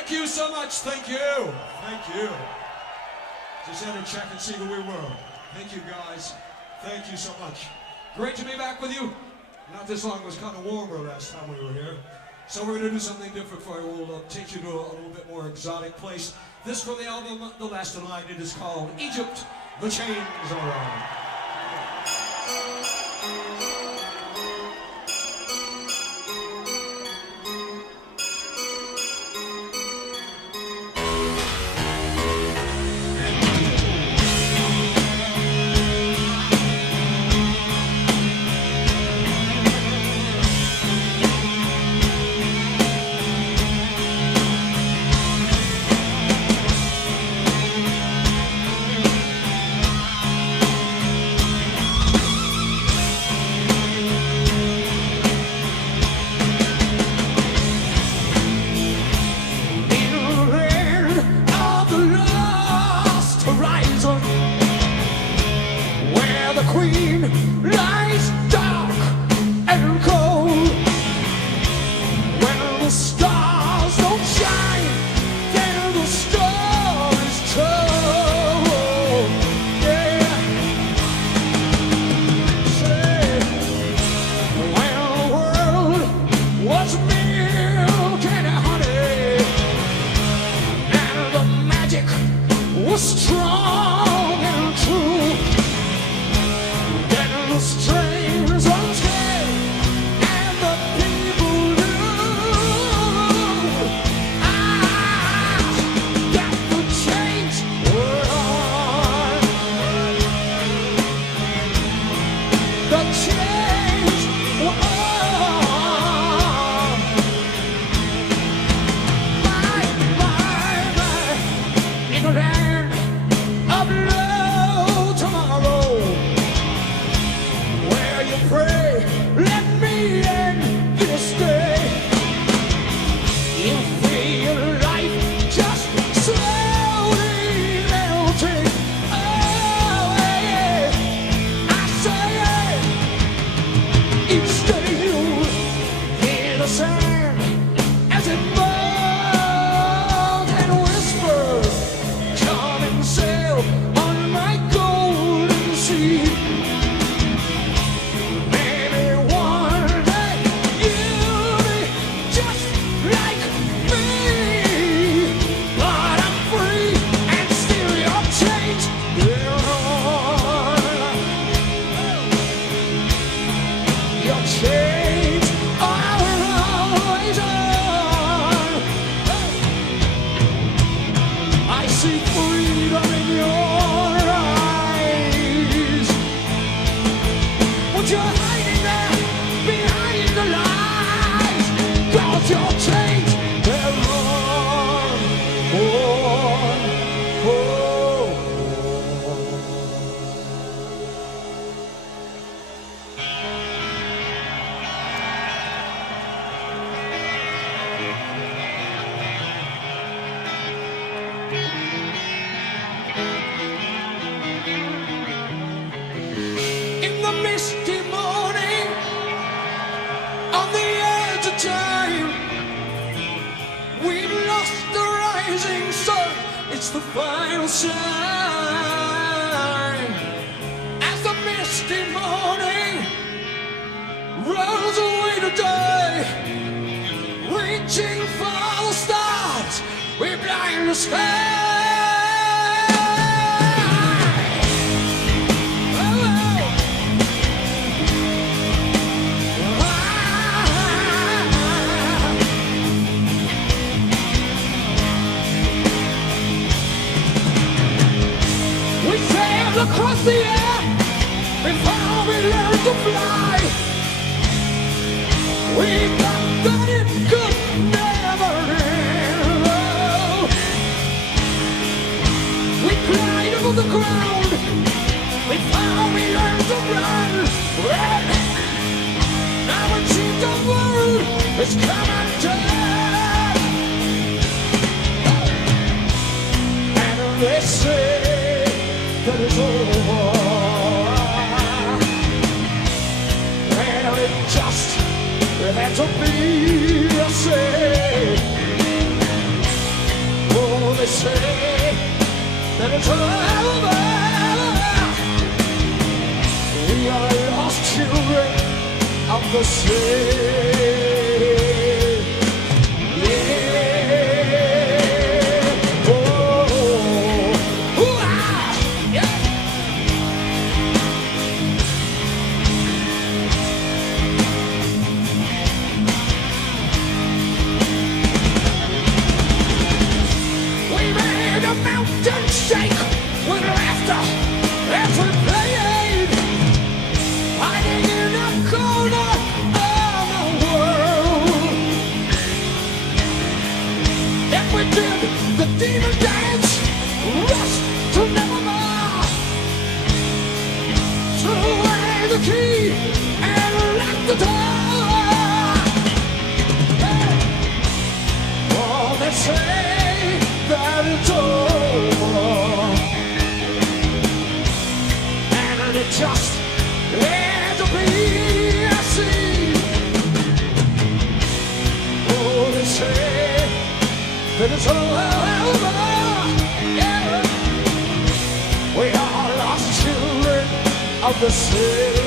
Thank you so much. Thank you. Thank you. Just had to check and see who we were. Thank you, guys. Thank you so much. Great to be back with you. Not this long. It was kind of warmer last time we were here. So we're going to do something different for you. We'll take you to a little bit more exotic place. This from the album The Last in Line. It is called Egypt. The Chains Are On. It's the final sign as the misty morning rolls away today, reaching for the stars, we blind the sky. Across the air, before we learn to fly, we thought that it could never end. We cried above the ground, before we learned to run. Now it seems the world is coming to, and they say that it's over, and it just had to be a say. say that it's over. We are lost children of the sea. Shake with laughter as we played, hiding in a corner of the world. If we did the demon dance, rushed to nevermore, threw away the key and locked the door. Oh, they say that it's over. It just had to be a scene. Oh, they say that it's over. Yeah. We are lost children of the sea.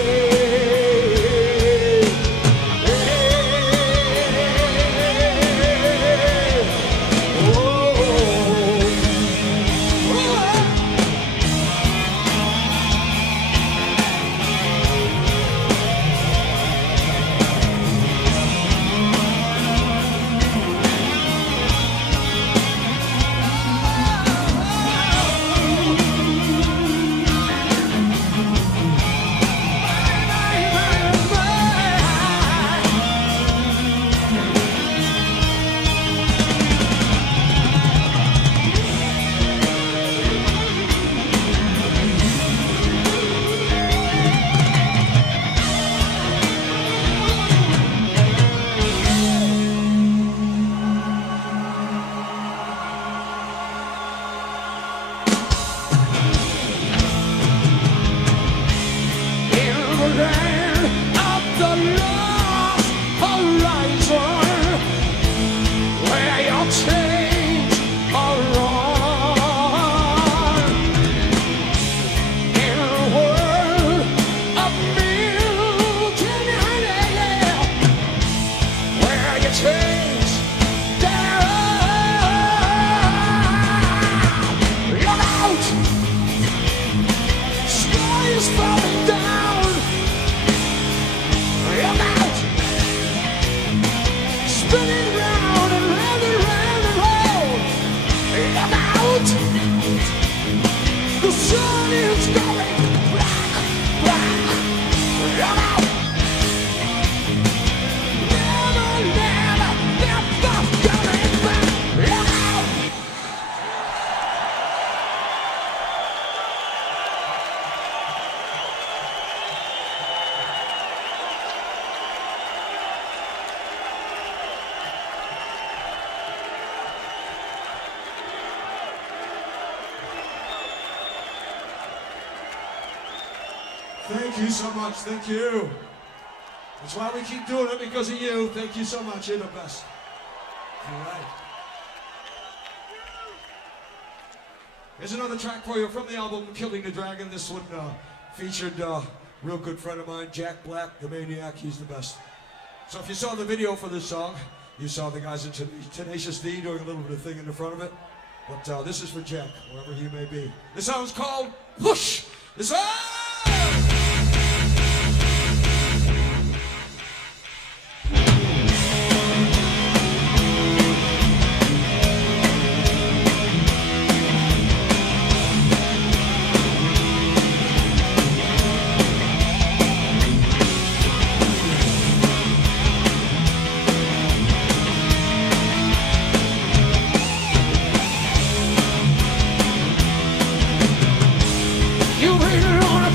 Thank you so much, thank you. That's why we keep doing it, because of you. Thank you so much, you're the best. All right. Here's another track for you from the album Killing the Dragon. This one featured a real good friend of mine, Jack Black, the Maniac. He's the best. So if you saw the video for this song, you saw the guys in Tenacious D doing a little bit of thing in the front of it. But this is for Jack, wherever he may be. This song's called Push. This song! You really wanna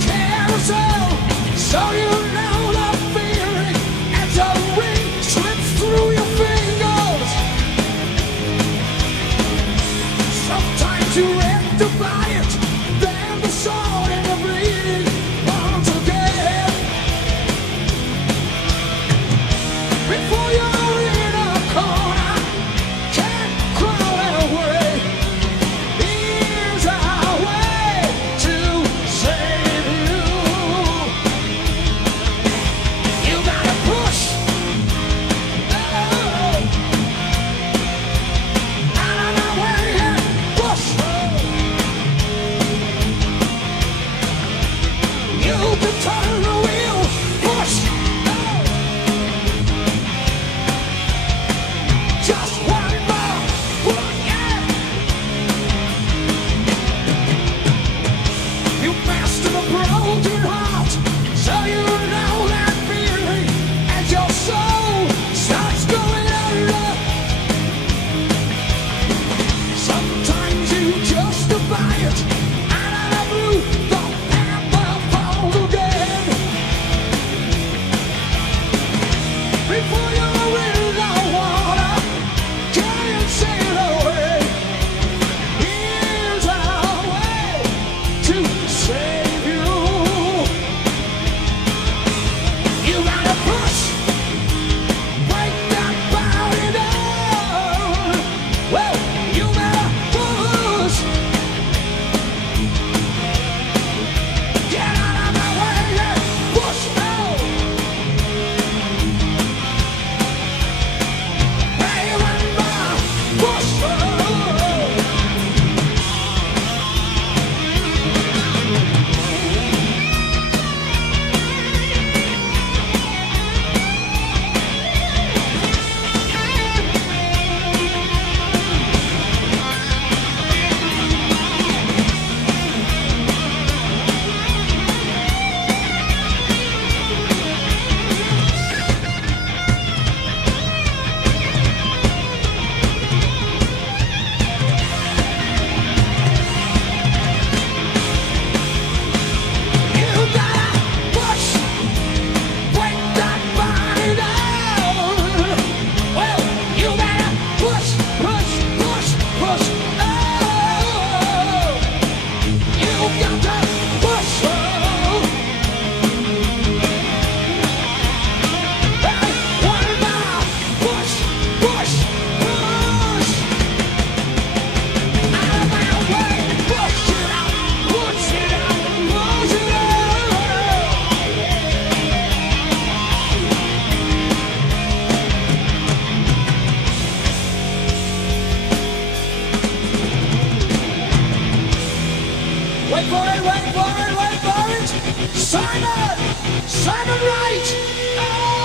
Simon Wright. Hey! Simon, Simon, right. Oh.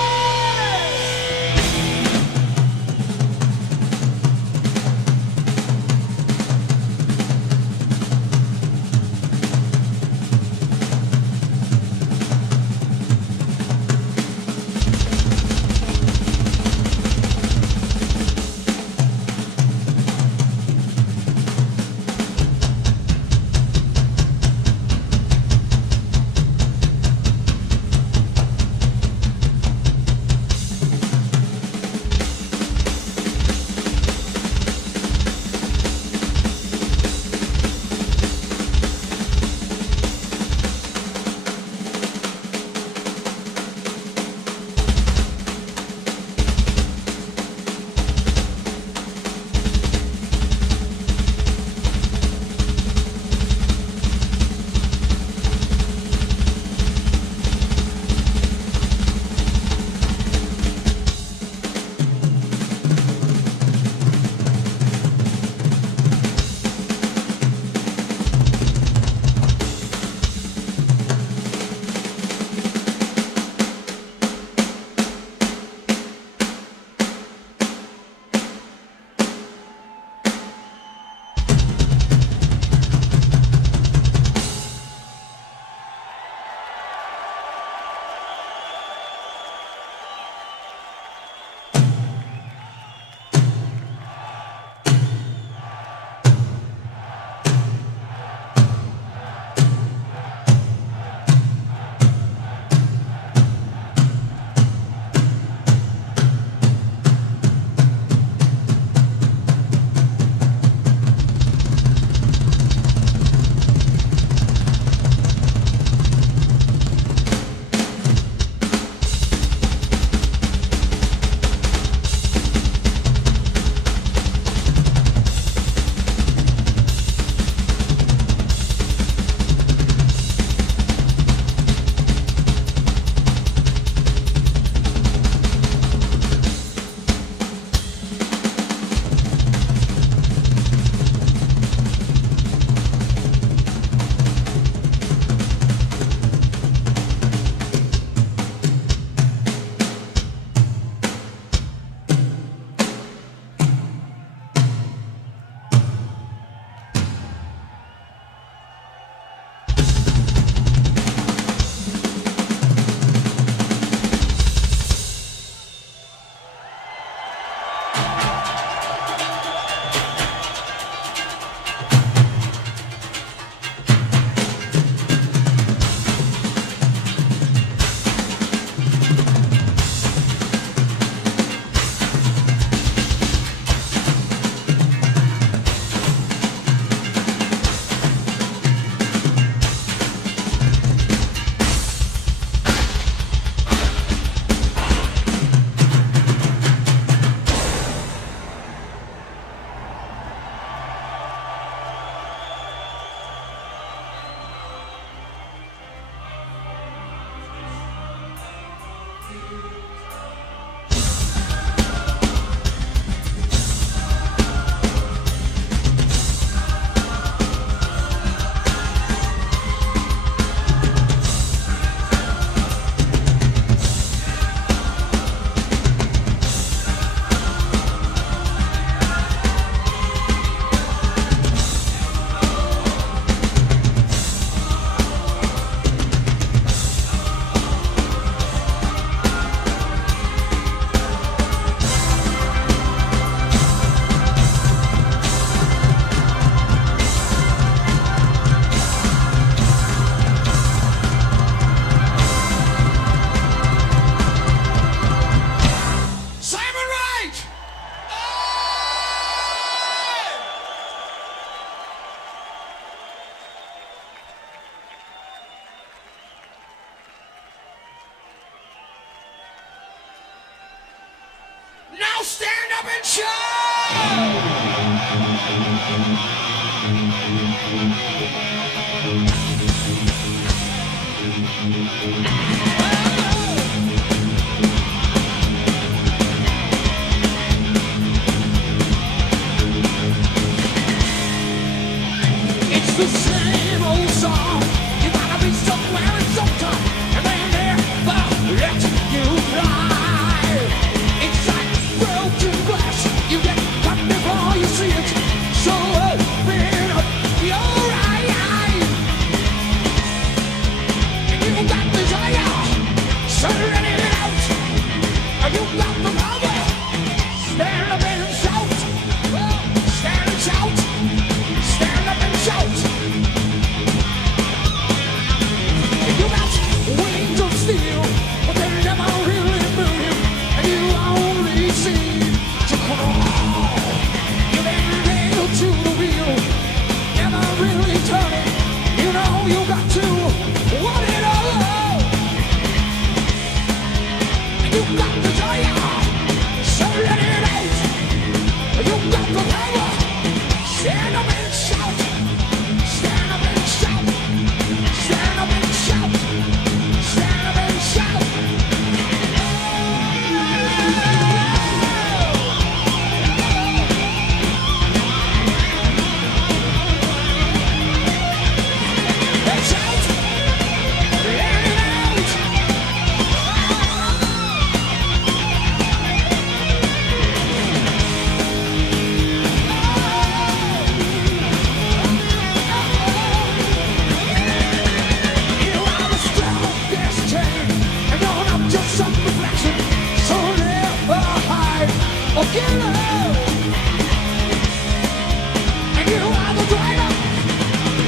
And you are the driver,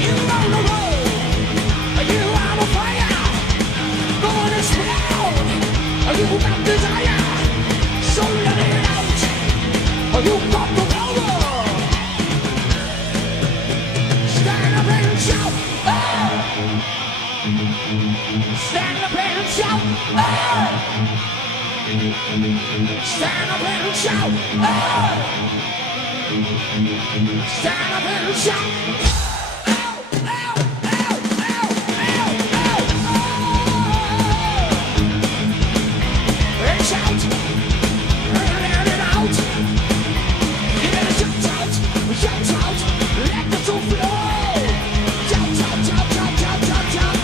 you are the road, you are the fire, going to explode. You got desire, so let it out. You got the power. Stand up and shout, oh! Stand up and shout, oh! Stand up and shout, oh! Stand up and shout, oh, oh, oh, oh, oh, oh, oh. And shout, and let it out. You gotta shout out, let the soul flow. Shout, shout, shout, shout, shout, shout, shout.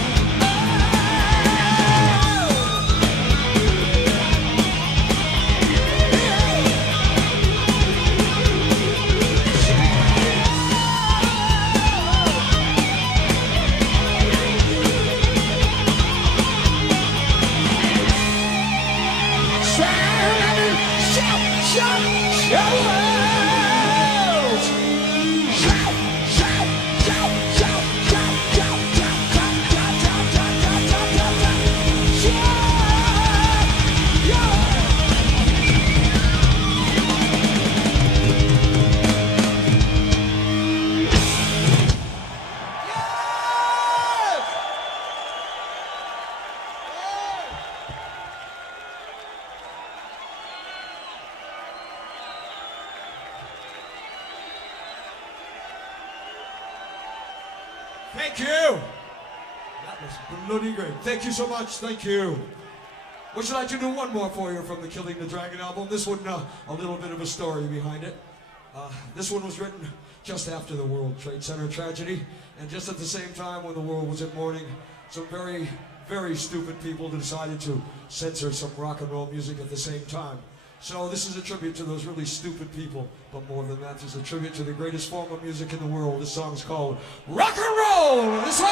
Thank you. That was bloody great. Thank you so much. Thank you. Would you like to do one more for you from the Killing the Dragon album? This one, a little bit of a story behind it. This one was written just after the World Trade Center tragedy, and just at the same time when the world was in mourning, some very, very stupid people decided to censor some rock and roll music at the same time. So this is a tribute to those really stupid people, but more than that, it's a tribute to the greatest form of music in the world. This song's called Rock and Roll. This one!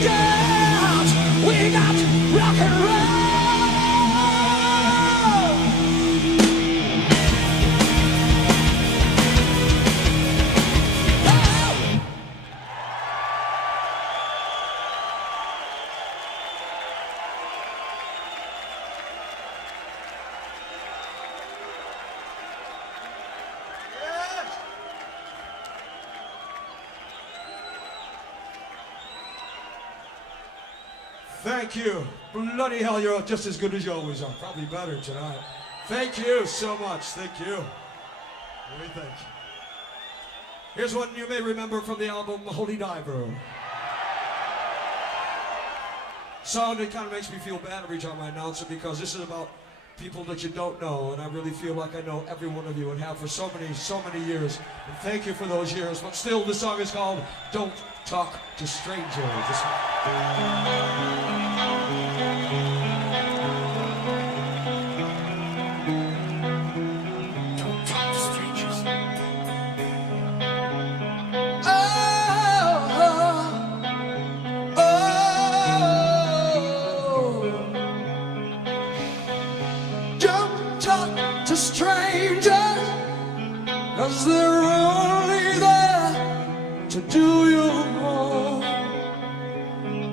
strangers. We got rock and roll. Thank you. Bloody hell, you're just as good as you always are. Probably better tonight. Thank you so much. Thank you. What do you think? Here's one you may remember from the album Holy Diver. Song that kind of makes me feel bad every time I announce it because this is about people that you don't know, and I really feel like I know every one of you and have for so many years. And thank you for those years. But still, this song is called Don't Talk to Strangers. Don't talk to strangers. Don't talk to strangers, 'cause they're only there to do you harm.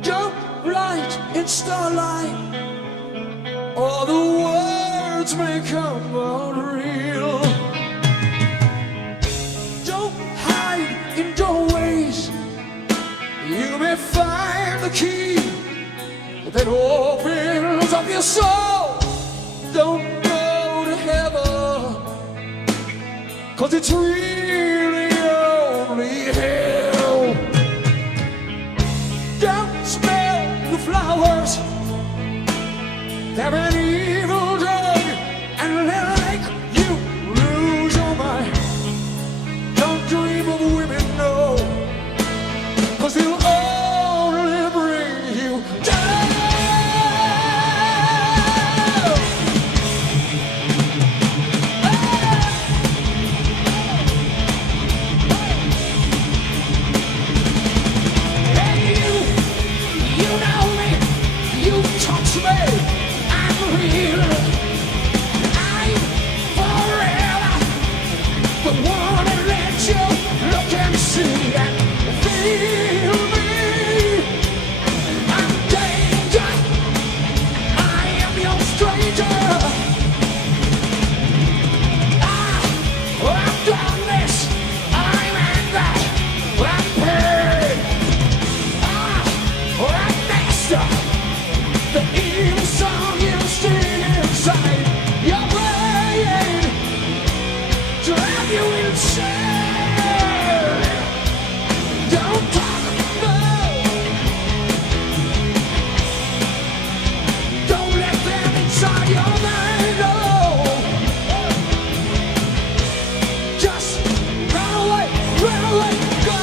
Don't write in starlight, or the words may come out real. Don't hide in doorways, you may find the key that opens up your soul. Don't go to heaven, 'cause it's really only hell. Don't smell the flowers, they're an evil drug, and they'll make you lose your mind. Don't dream of women, no, 'cause they'll only bring you down. You know me, you touch me, I'm real. I'm forever the one that lets you look and see and feel me. I'm danger, I am your stranger. I'm darkness, I'm anger, I'm pain. I'm master, the evil song you sing inside your brain, drive you insane. Don't talk, no. Don't let them inside your mind, no. Just run away, go.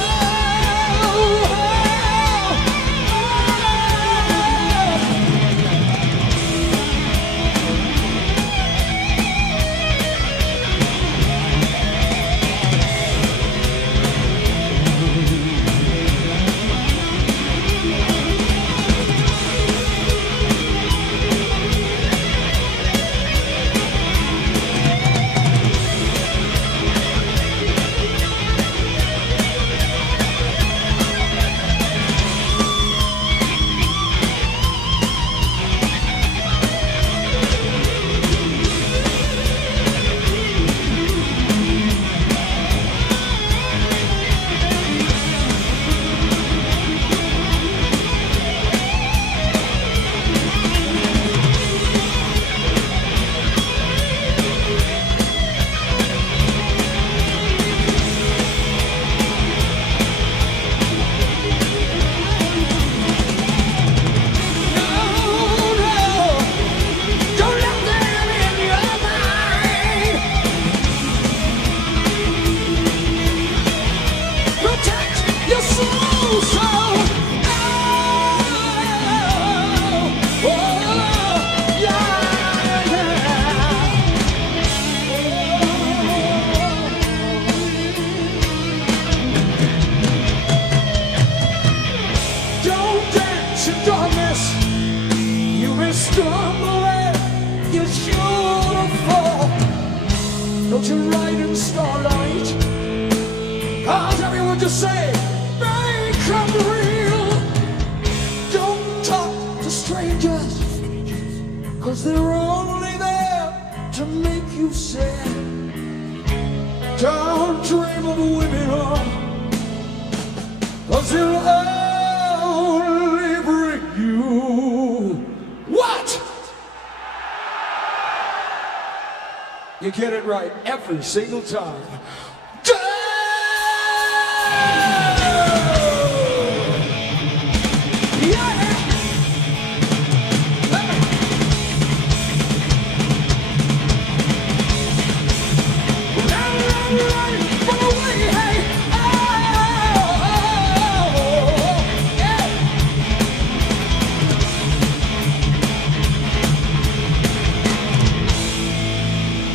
Don't dance. heard you say, make 'em real. Don't talk to strangers, 'cause they're only there to make you sad. Don't dream of women, 'cause they'll only bring you what? You get it right every single time.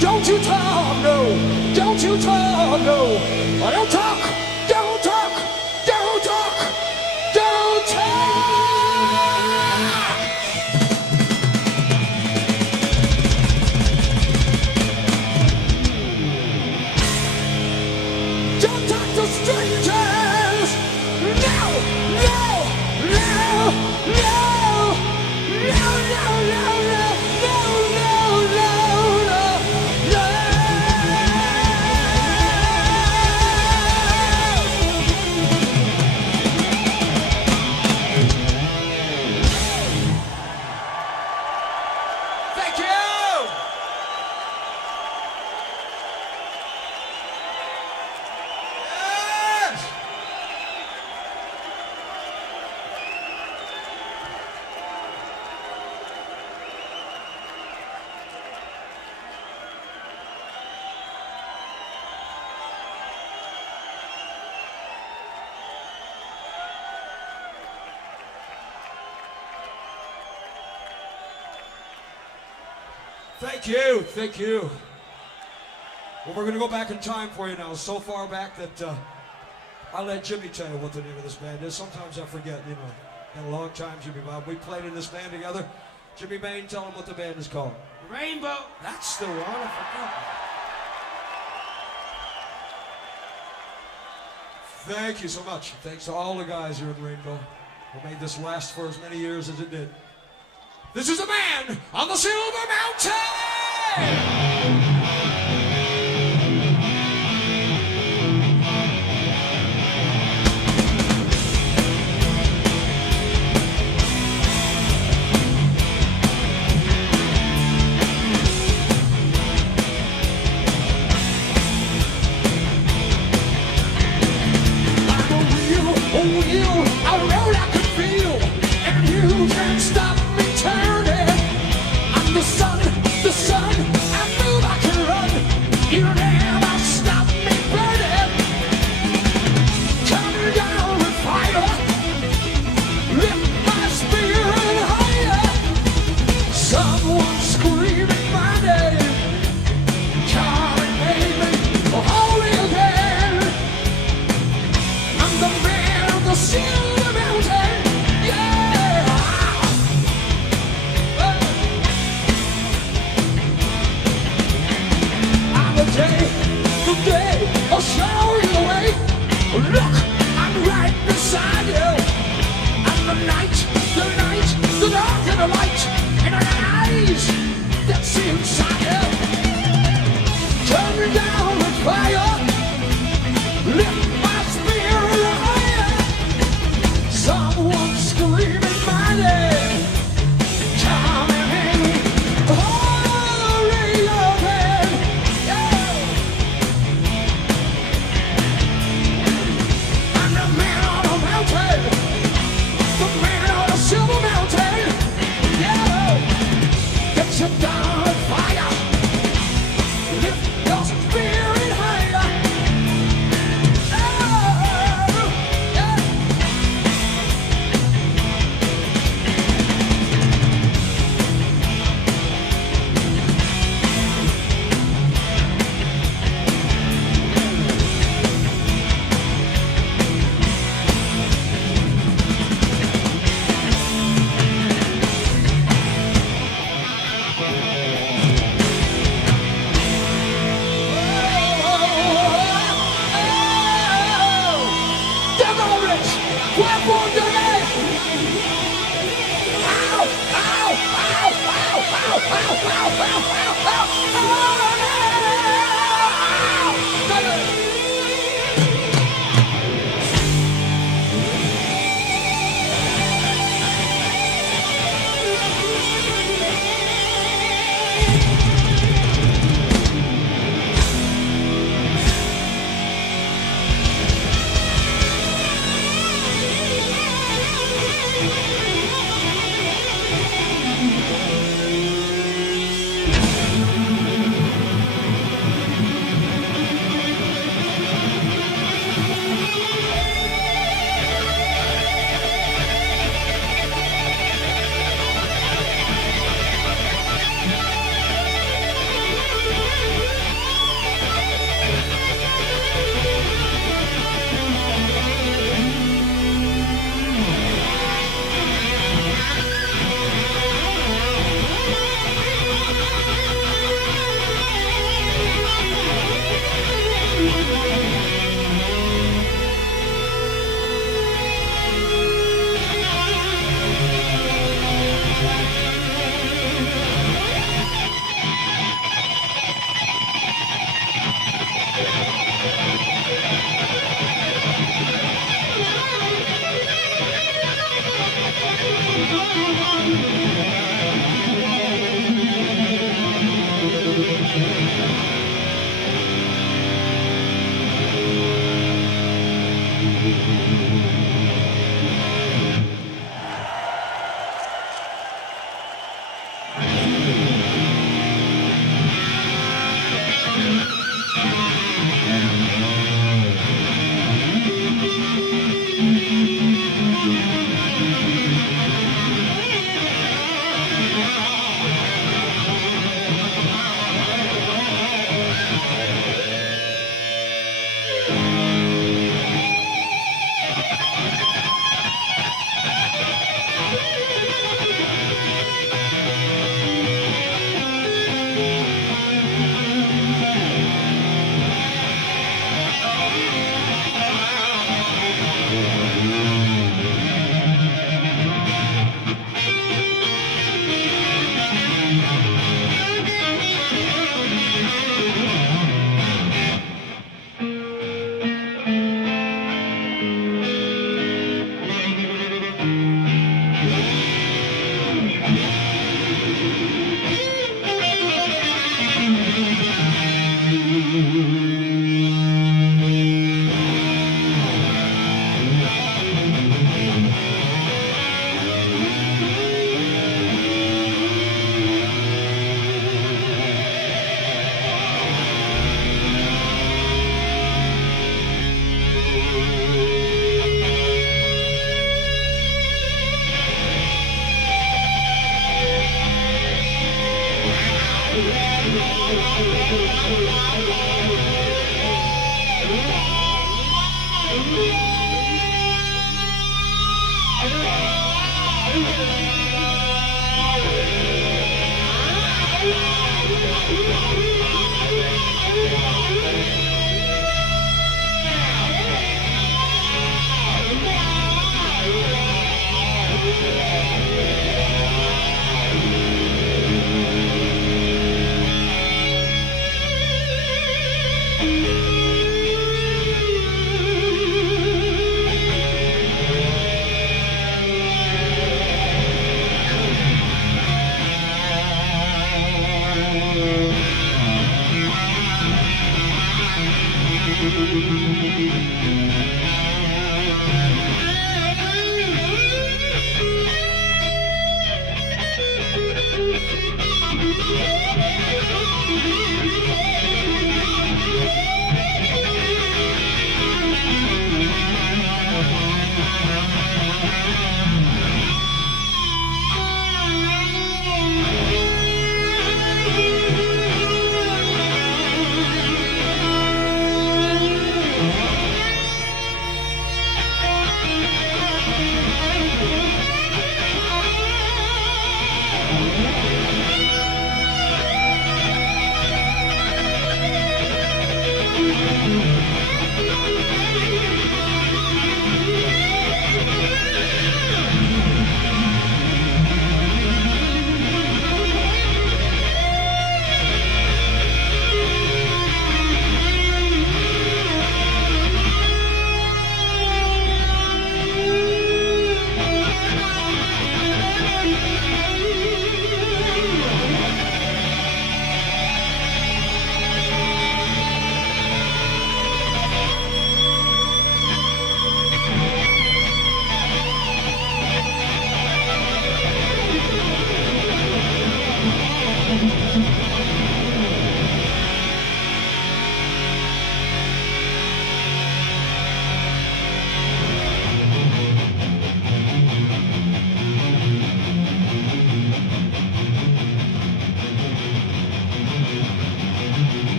Don't you talk, no. Don't you talk, no. Don't talk, don't talk, don't talk, don't talk. Don't talk to strangers. No, no, no, no, no, no, no, no, no, no, no, no. Thank you! Yes! Thank you, thank you. Well, we're going to go back in time for you now. So far back that I'll let Jimmy tell you what the name of this band is. Sometimes I forget, you know. Been a long time, Jimmy Bob. We played in this band together. Jimmy Bain, tell him what the band is called. Rainbow. That's the one, I forgot. Thank you so much. Thanks to all the guys here in Rainbow who made this last for as many years as it did. This is a man on the Silver Mountain! A road I can feel, and you can't stop me turning. I'm the sun, I move, I can run. You never stop me burning. Come down with fire, lift my spirit higher. Someone screaming my name, calling me, holy again. I'm the man of the Silver Mountain, yeah. I'm the day, I'll show you the way. Look, I'm right beside you. I'm the night, the dark and the light, and the eyes that see inside you. Turn me down with fire, lift my spirit higher. Someone screaming my name, coming in, holy again, yeah. I'm the man on the mountain, the man on the Silver Mountain, yeah. Get you down with fire. spirits. Cuerpo de ley. Ow, ow, ow, ow, ow, ow, ow, ow, ow, ow,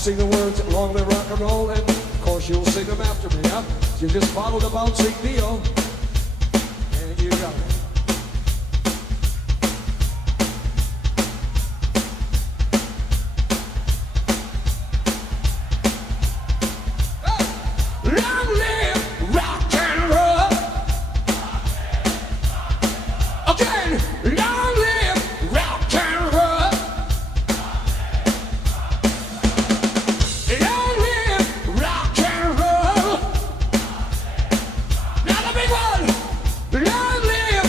sing the words "Long Live Rock and Roll," and of course you'll sing them after me, huh? You just follow the bouncing Dio, and you got it. Long live rock and roll. Again, long live rock and roll. Long live rock and roll. Now the big one. Long live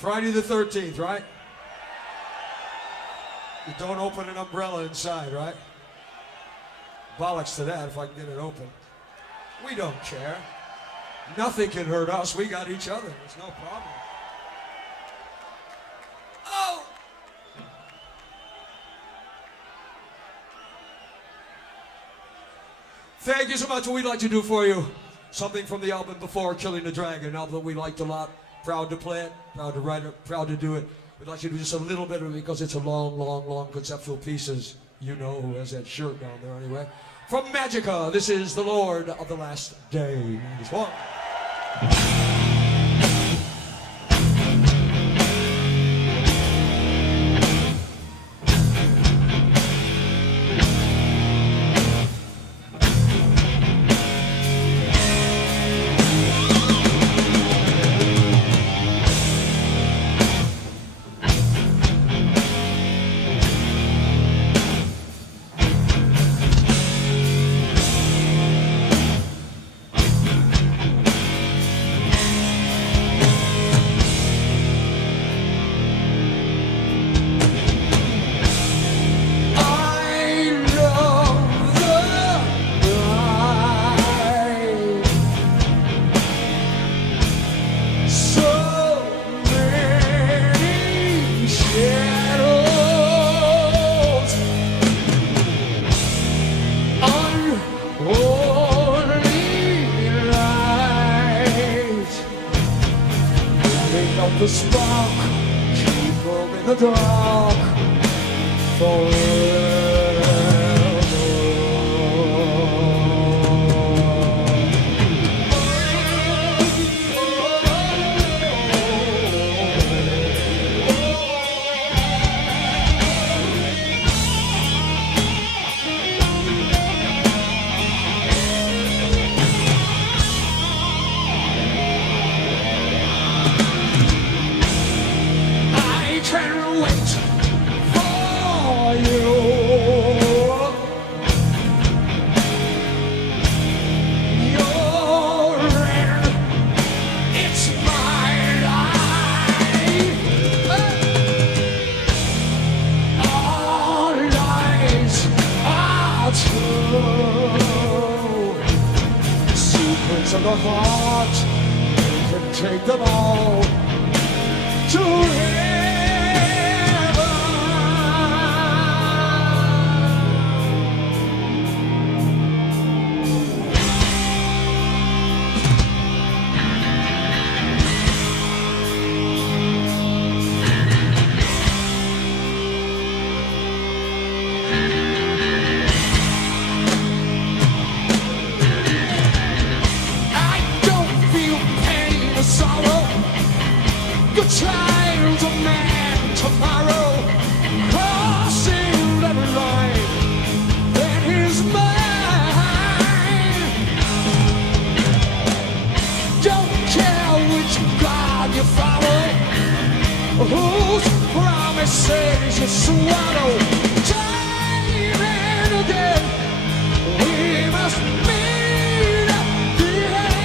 Friday the 13th, right? You don't open an umbrella inside, right? Bollocks to that if I can get it open. We don't care. Nothing can hurt us. We got each other. There's no problem. Oh! Thank you so much. What we'd like to do for you, something from the album before Killing the Dragon, an album that we liked a lot. Proud to play it, proud to write it, proud to do it. We'd like to do just a little bit of it because it's a long, long, long conceptual piece, as you know, who has that shirt down there anyway. From Magica, this is The Lord of the Last Day. This one. The spark, keep them in the dark forever. Secrets of the heart, you can take them all to child of man tomorrow, crossing that line, that is mine. Don't care which God you follow, whose promises you swallow. Time and again, we must meet at the end.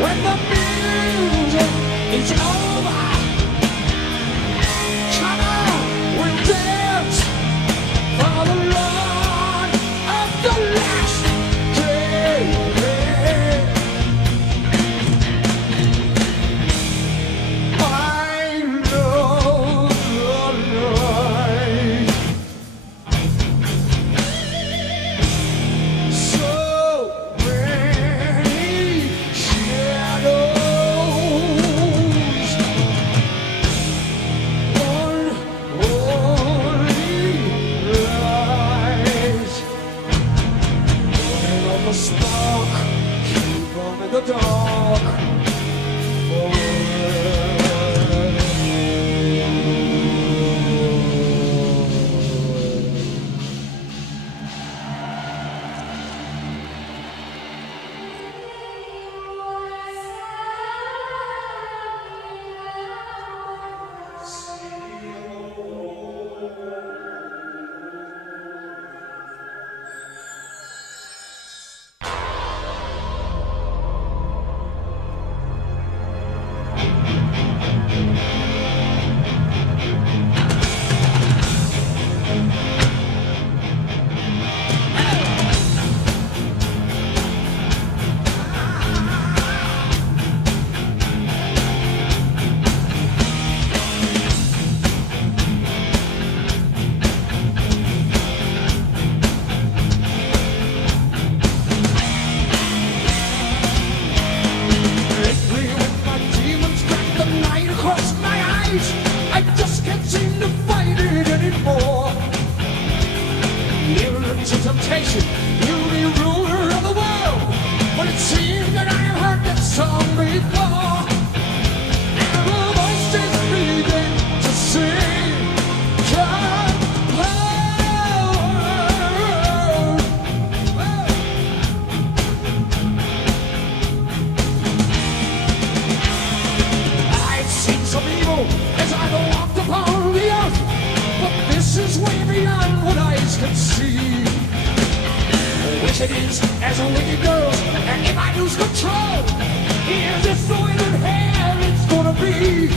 When the music is over, come on, we'll dance for the Lord of the last day. I Yielded to temptation, you'll be ruler of the world. But it seems that I have heard that song before. And the voices begin to sing. Come home. I've seen some evil as I've walked upon the earth, but this is way beyond what eyes can see. Wish it is as a wicked girl, and if I lose control, here's just the way that hell it's gonna be.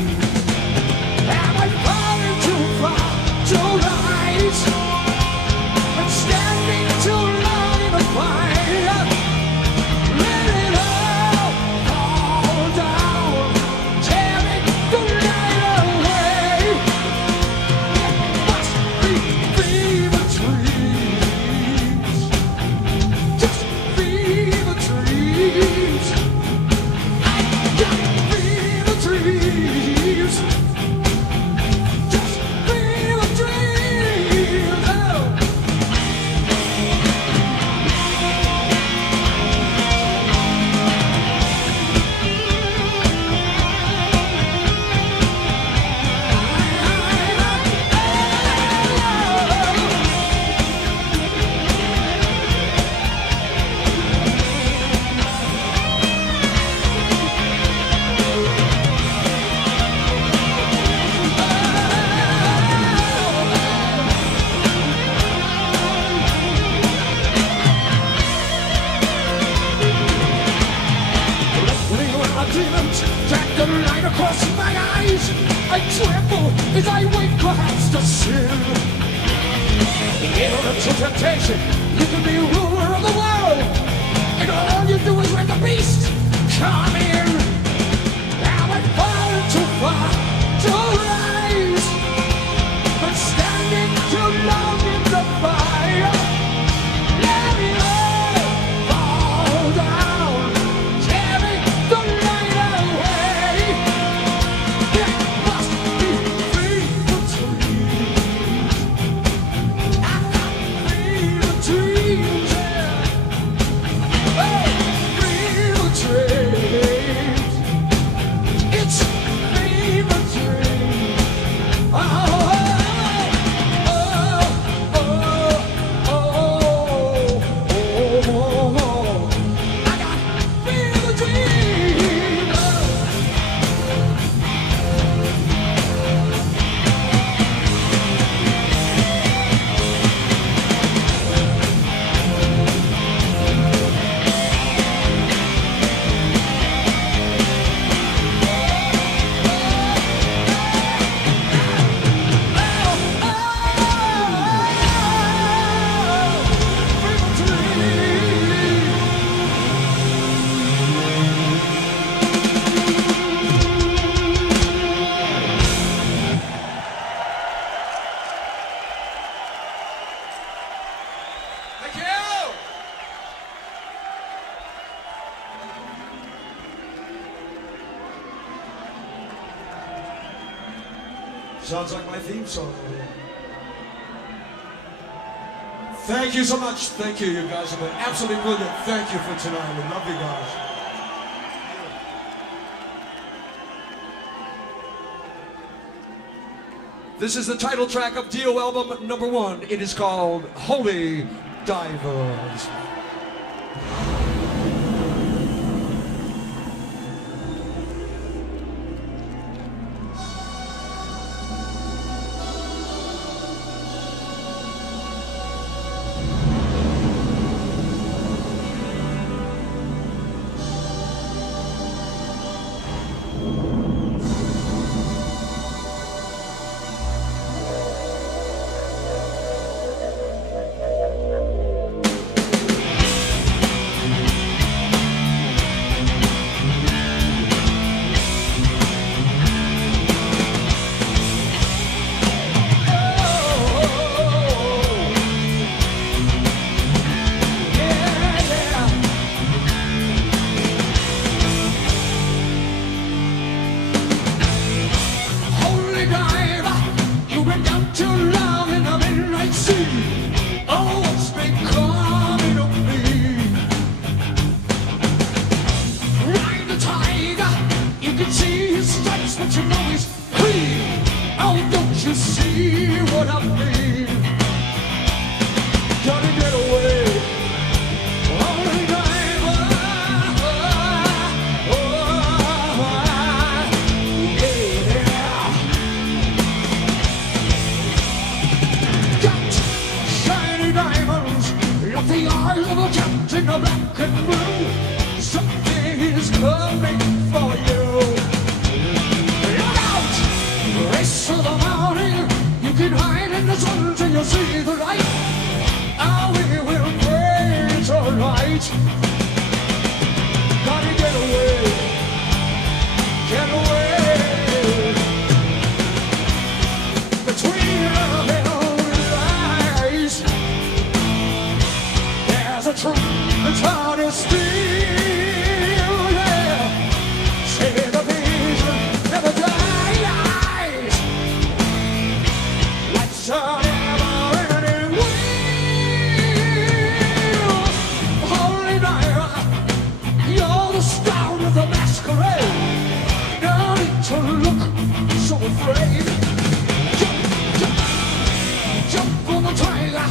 Am I falling too far to rise? I'm standing too long in the fire. Let it all fall down, tearing the night away. It must be fever dreams, just fever dreams. I got fever dreams, just fever dreams. Oh. Drag the line across my eyes. I tremble as I wait perhaps to sin. Yielded to temptation, you can be ruler of the world, and all you do is let the beast come in. Now I'm falling too far to rise, but standing too long in the fire. Let it all fall down, tearing the light away. It must be fever dreams. I got fever dreams, yeah. Oh, fever dreams. It's fever dreams. Oh, oh, oh, oh, oh, oh. I got fever dreams. Thank you. Sounds like my theme song. Thank you so much. Thank you. You guys have been absolutely brilliant. Thank you for tonight. We love you guys. This is the title track of Dio album #1. It is called Holy Divers. Gotta get away. Only driver. Yeah. Got shiny diamonds, like the eyes of a captain of black and blue. Something is coming for you. Look out! Race to the morning. You can hide in the sun till you see the light. Oh, we will pray it's alright. Gotta get away. Get away. Between the velvet eyes, there's a truth that's hard to steal. Yeah. Say the vision never dies. Let's never-ending wheel. Holy Naira, you're the star of the masquerade. No need to look so afraid. Jump, jump, jump on the tiger.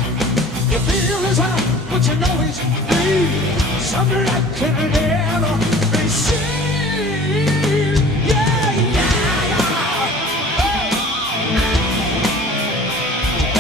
You feel his heart, but you know he's free. Something that can never be seen. Yeah, yeah, yeah. Oh.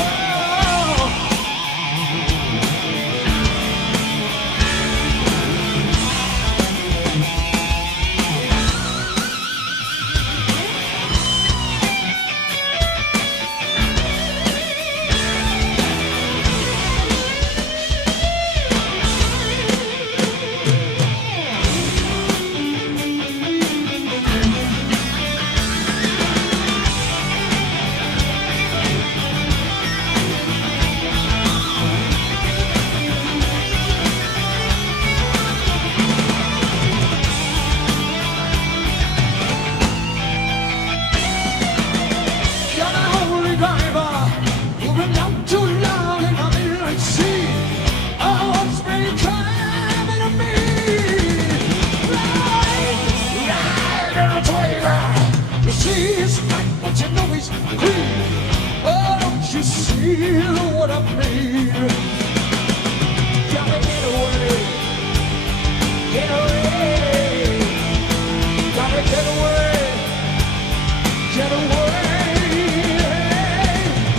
You're the holy diver. You've been down too long in the midnight sea. Oh, what's been coming to me? Ride in a tiger. You see his fight, but you know he's clean. Oh, don't you see what I mean? Gotta get away. Get away. Gotta get away. Get away.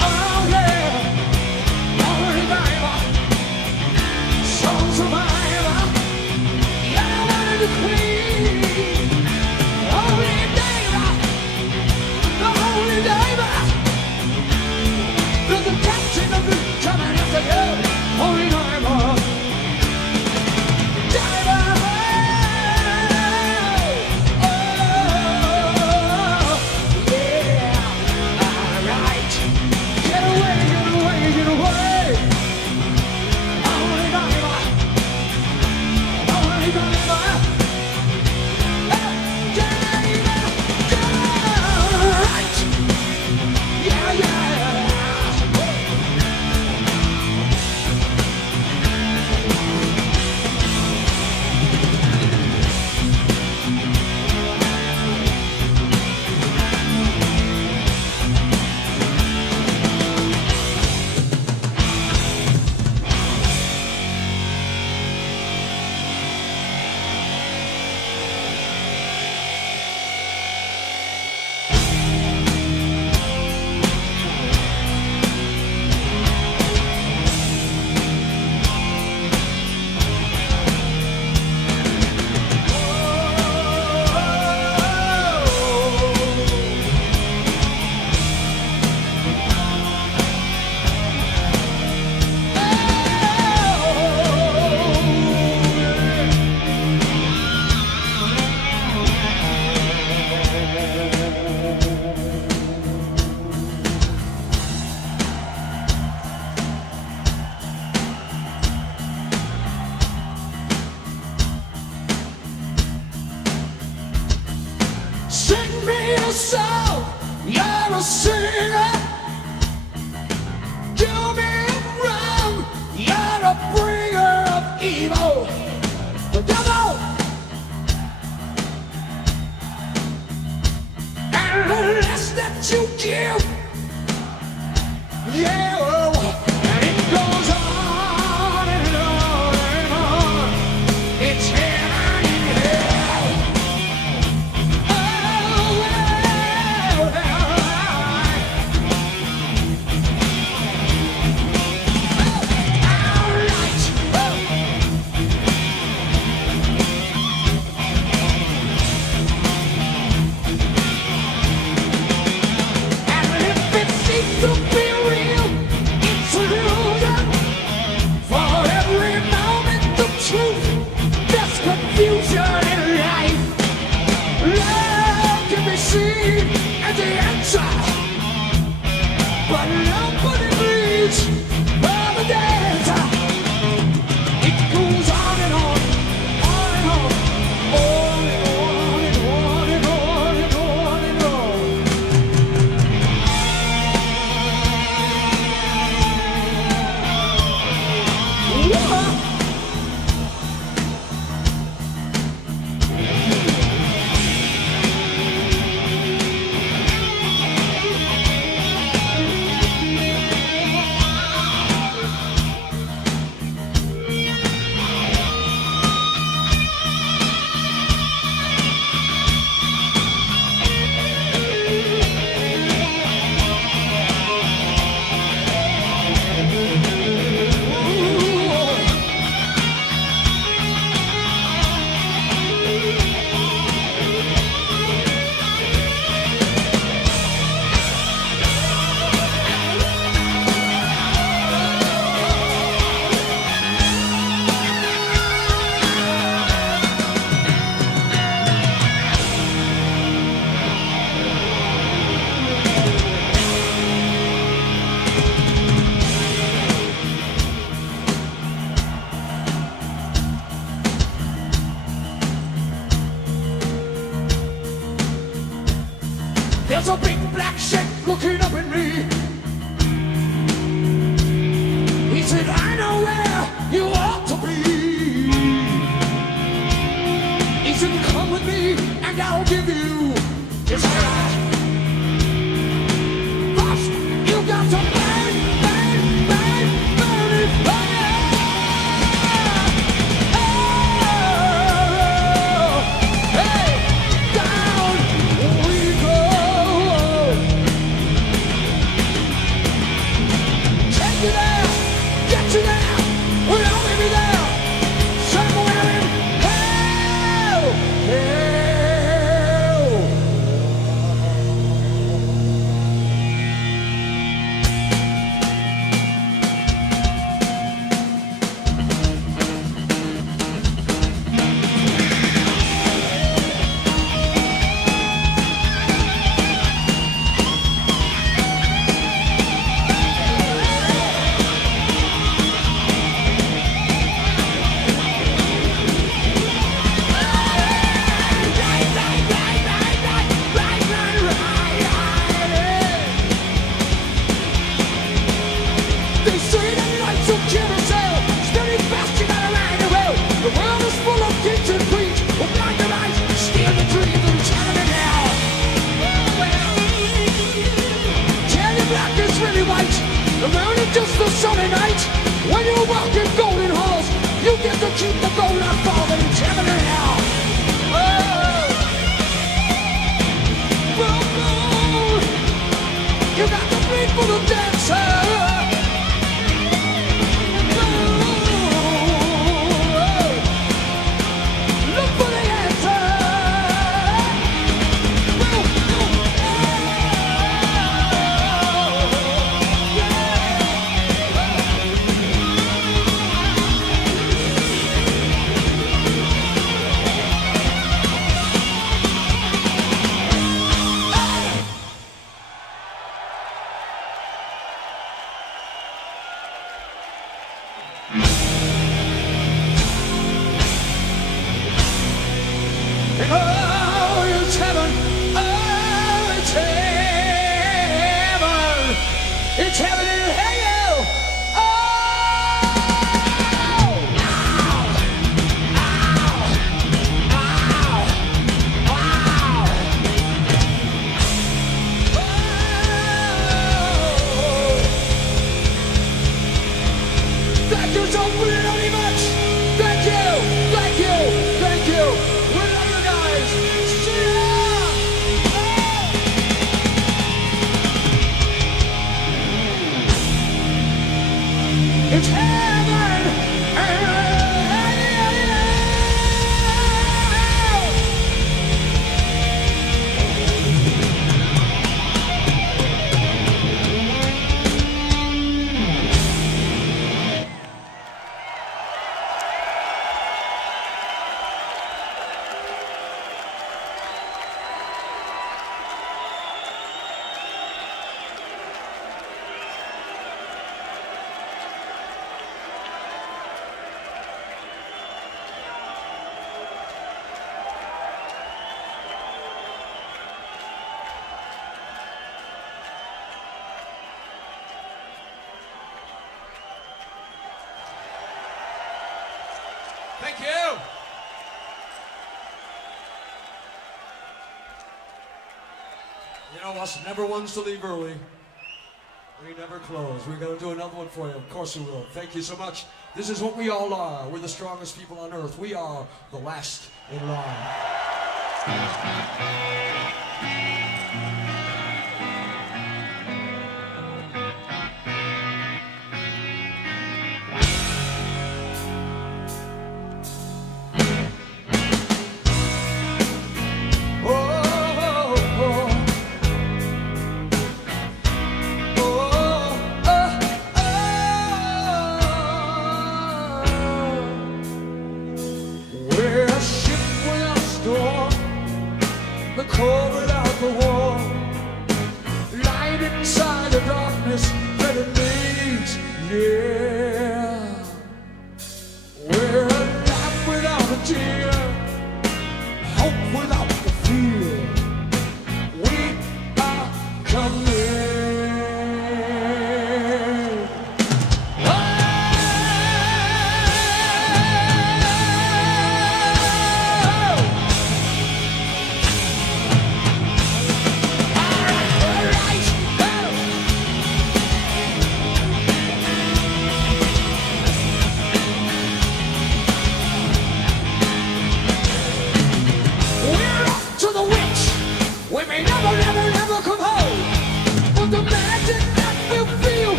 Oh yeah. Only diver. Soul survivor. You're one of the queen. Only diver. The only diver. There's the captain of the coming after you. Only diver. Diver. Oh, yeah. Alright. Get away, get away, get away. Only diver. Only diver. Alright. Yeah, yeah. Sing me a song, you're a singer. Do me wrong, you're a bringer of evil. The devil and the less that you give. Yeah, and it goes on. said, I know where you ought to be. He said, come with me and I'll give you just right. First, you got to burn, burn, burn, burn it, burn. Oh, hey, down we go. Take you there, get you there, we'll only be there somewhere in hell, hell. They say that life's a carousel, spinning fast, you gotta ride the wheel. The world is full of kings and queens who blind their eyes, steal the dreams and turn it now. Tell you black is really white, the moon is just the sun at night. When you walk in golden halls, you get to keep the gold not falling and tearing it out. You got the bleed for the dancer. Look for the answer. Oh, it's heaven. Oh, it's heaven. It's heaven in hell. Oh, ow, ow, ow, ow. Thank you so very much. Thank you, thank you, thank you. We love you guys. See ya. It's heaven. Thank you. You know us, never ones to leave early. We never close. We're going to do another one for you. Of course we will. Thank you so much. This is what we all are. We're the strongest people on earth. We are the last in line. We're a ship without storm, the cold without the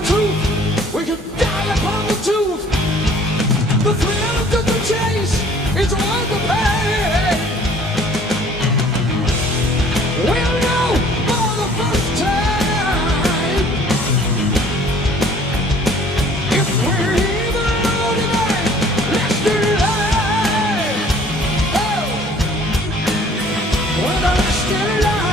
the truth. We can die upon the tooth. The thrill of the chase is worth the pain. We'll know for the first time if we're even alone tonight. Let's do life. Oh, we're the last in line.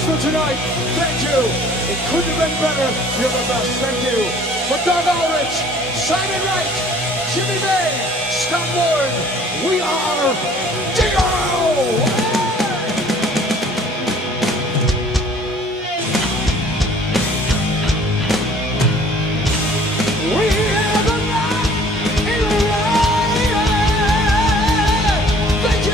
For tonight, thank you. It couldn't have been better. You're the best. Thank you. For Doug Ulrich, Simon Wright, Jimmy May, Scott Ward, we are Dio! We have a lot in the line. Thank you.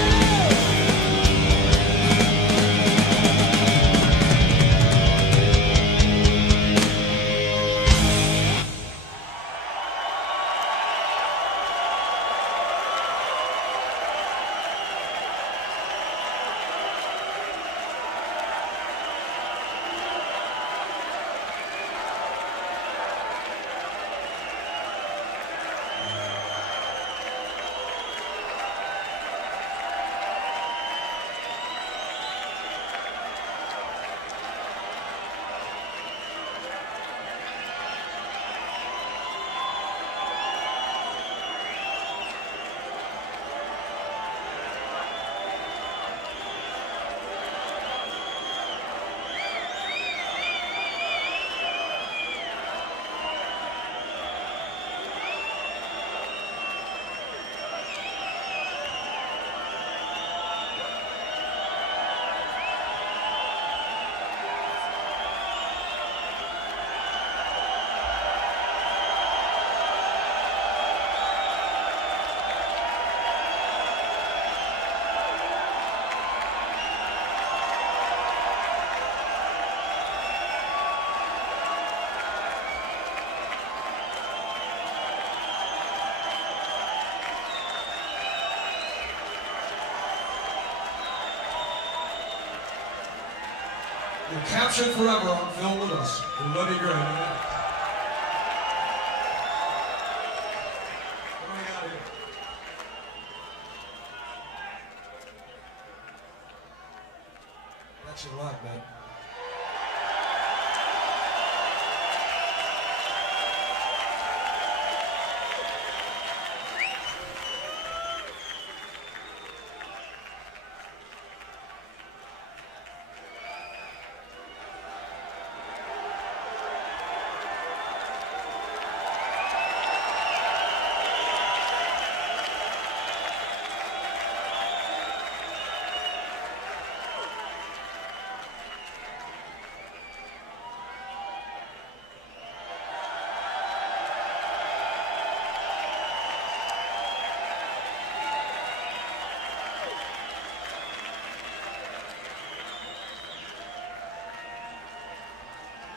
You're captured forever on film with us. Bloody great. What do we got here? Thanks a lot, man.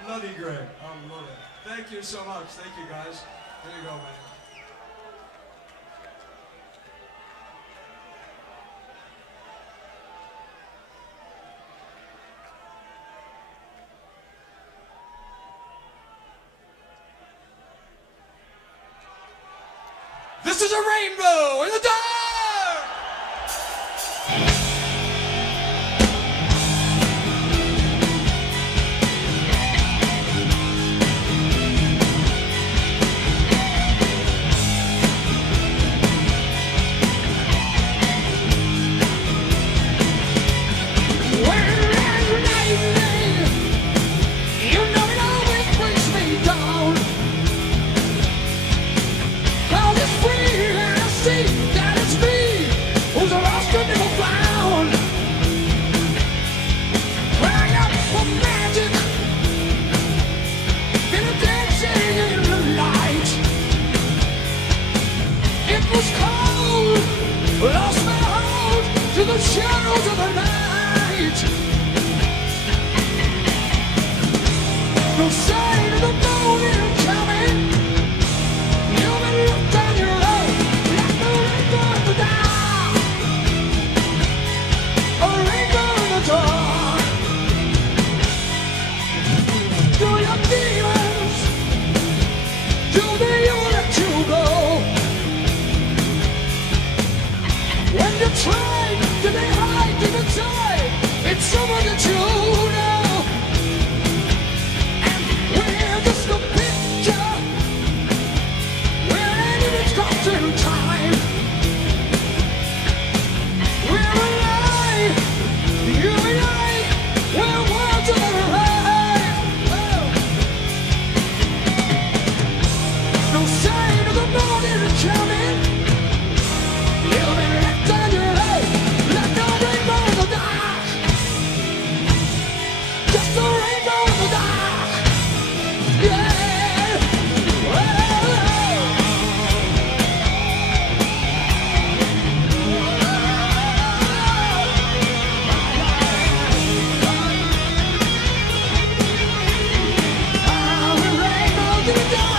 Bloody great. I love it. Thank you so much. Thank you, guys. Here you go, man. This is a rainbow in the dark! Lost my hold to the shadows of the night. No sign of the morning coming. You've been looked on your own like the rainbow in the dark. A rainbow in the dark. Do your demons, do they all let you go? When you try to they hide in the time, it's someone that you know. And we're just a picture, we're in its constant time. We're alive, you and I, we're worlds of the right. No sign of the morning coming. You've been left on your own, like a rainbow in the dark. Just a rainbow in the dark. Yeah. Whoa. I'm a rainbow in the dark.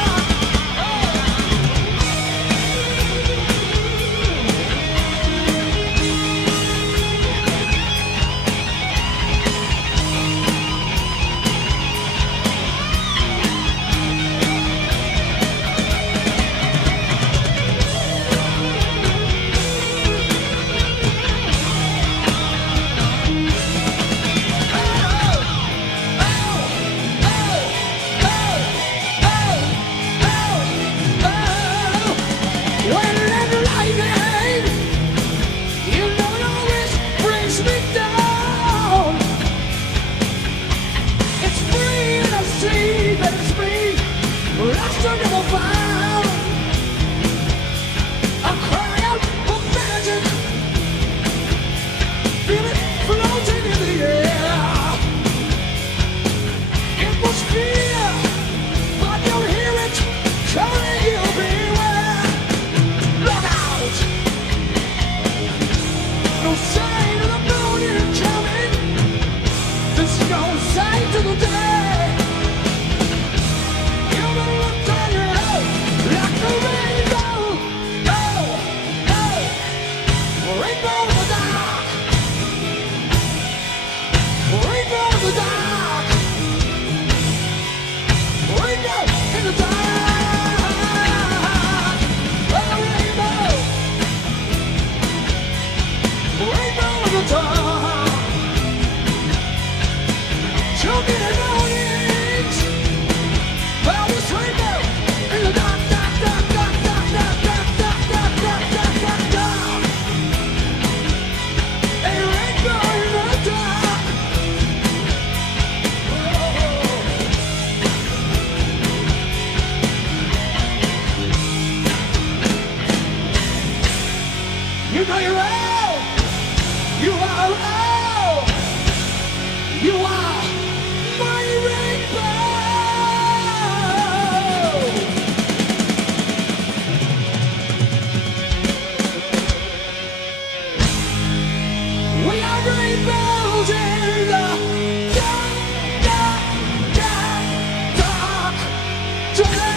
know you're all. You are all. You are my rainbow. We are rainbows in the dark, dark, dark, dark tonight.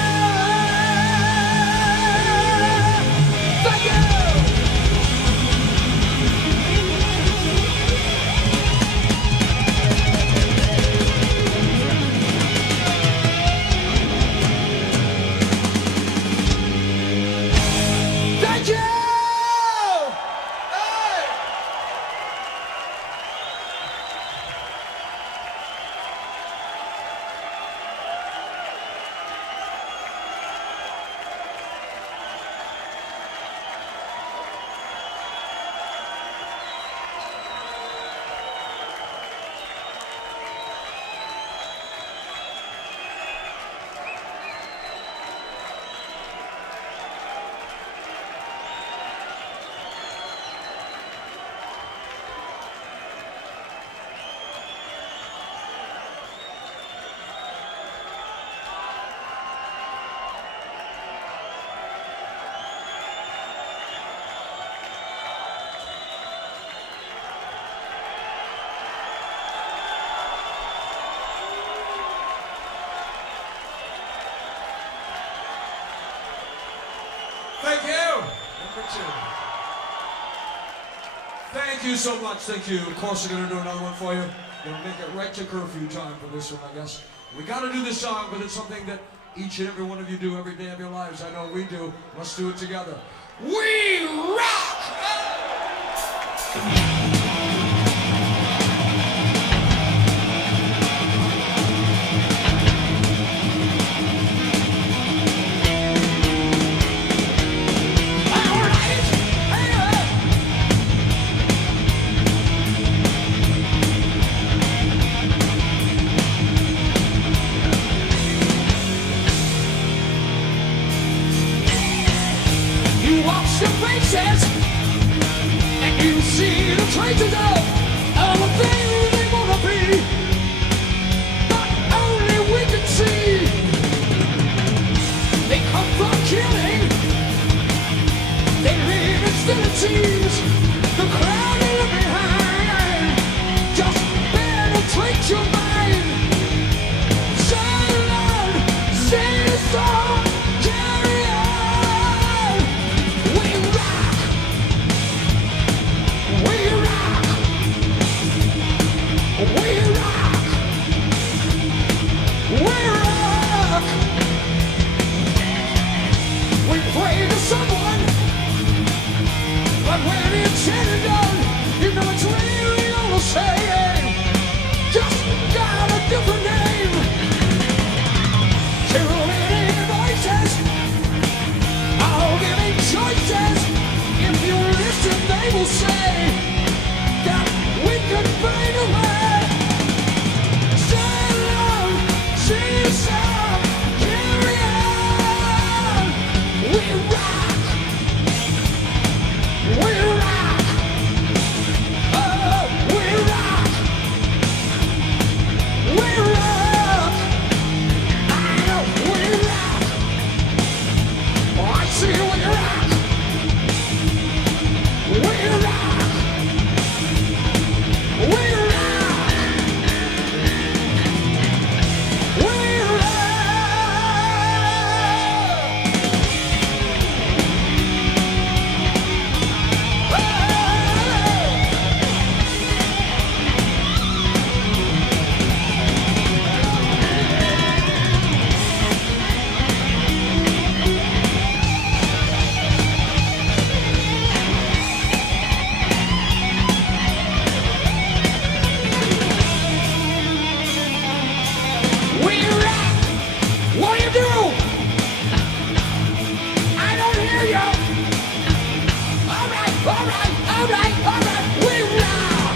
Thank you. Thank you. Hey. Thank you. Number 2. Thank you so much. Thank you. Of course, we're going to do another one for you. We'll make it right to curfew time for this one, I guess. We got to do this song, but it's something that each and every one of you do every day of your lives. I know we do. Let's do it together. We rock! You watch the faces and you see the traces of all the things they wanna be, but only we can see. They come from killing, they live in facilities. The crowd they look behind just penetrate your mind. So Lord, sing a song, carry on. We rock, we rock, we rock, we rock. We pray to someone, but when it's said and done, you know it's really all the same. Just got a different name. Too many voices, all giving choices. If you listen, they will say that we can find a way. Stand alone, sing a song, carry on. We rock, we rock, oh, we rock, we rock. I know we rock. Oh, I see we rock. We rock. We rock. We rock. We rock. What do you do? I don't hear you. All right, all right, all right, all right. We rock.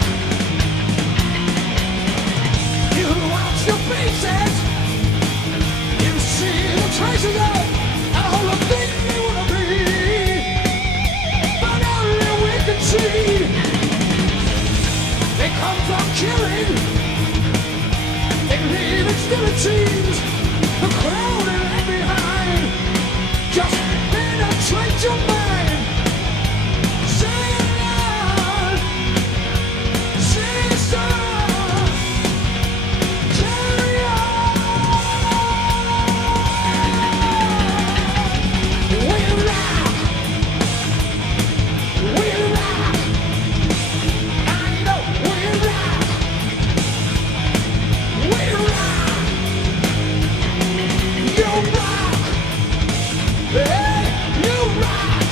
You watch the faces. You see the traces of all the things they wanna be, but only we can sing. They can hear the teens, the crowd and left behind. Just penetrate your mind. Sing on, sing a song, carry on. We rock, we rock. I know we rock, we rock. You rock, hey, you rock,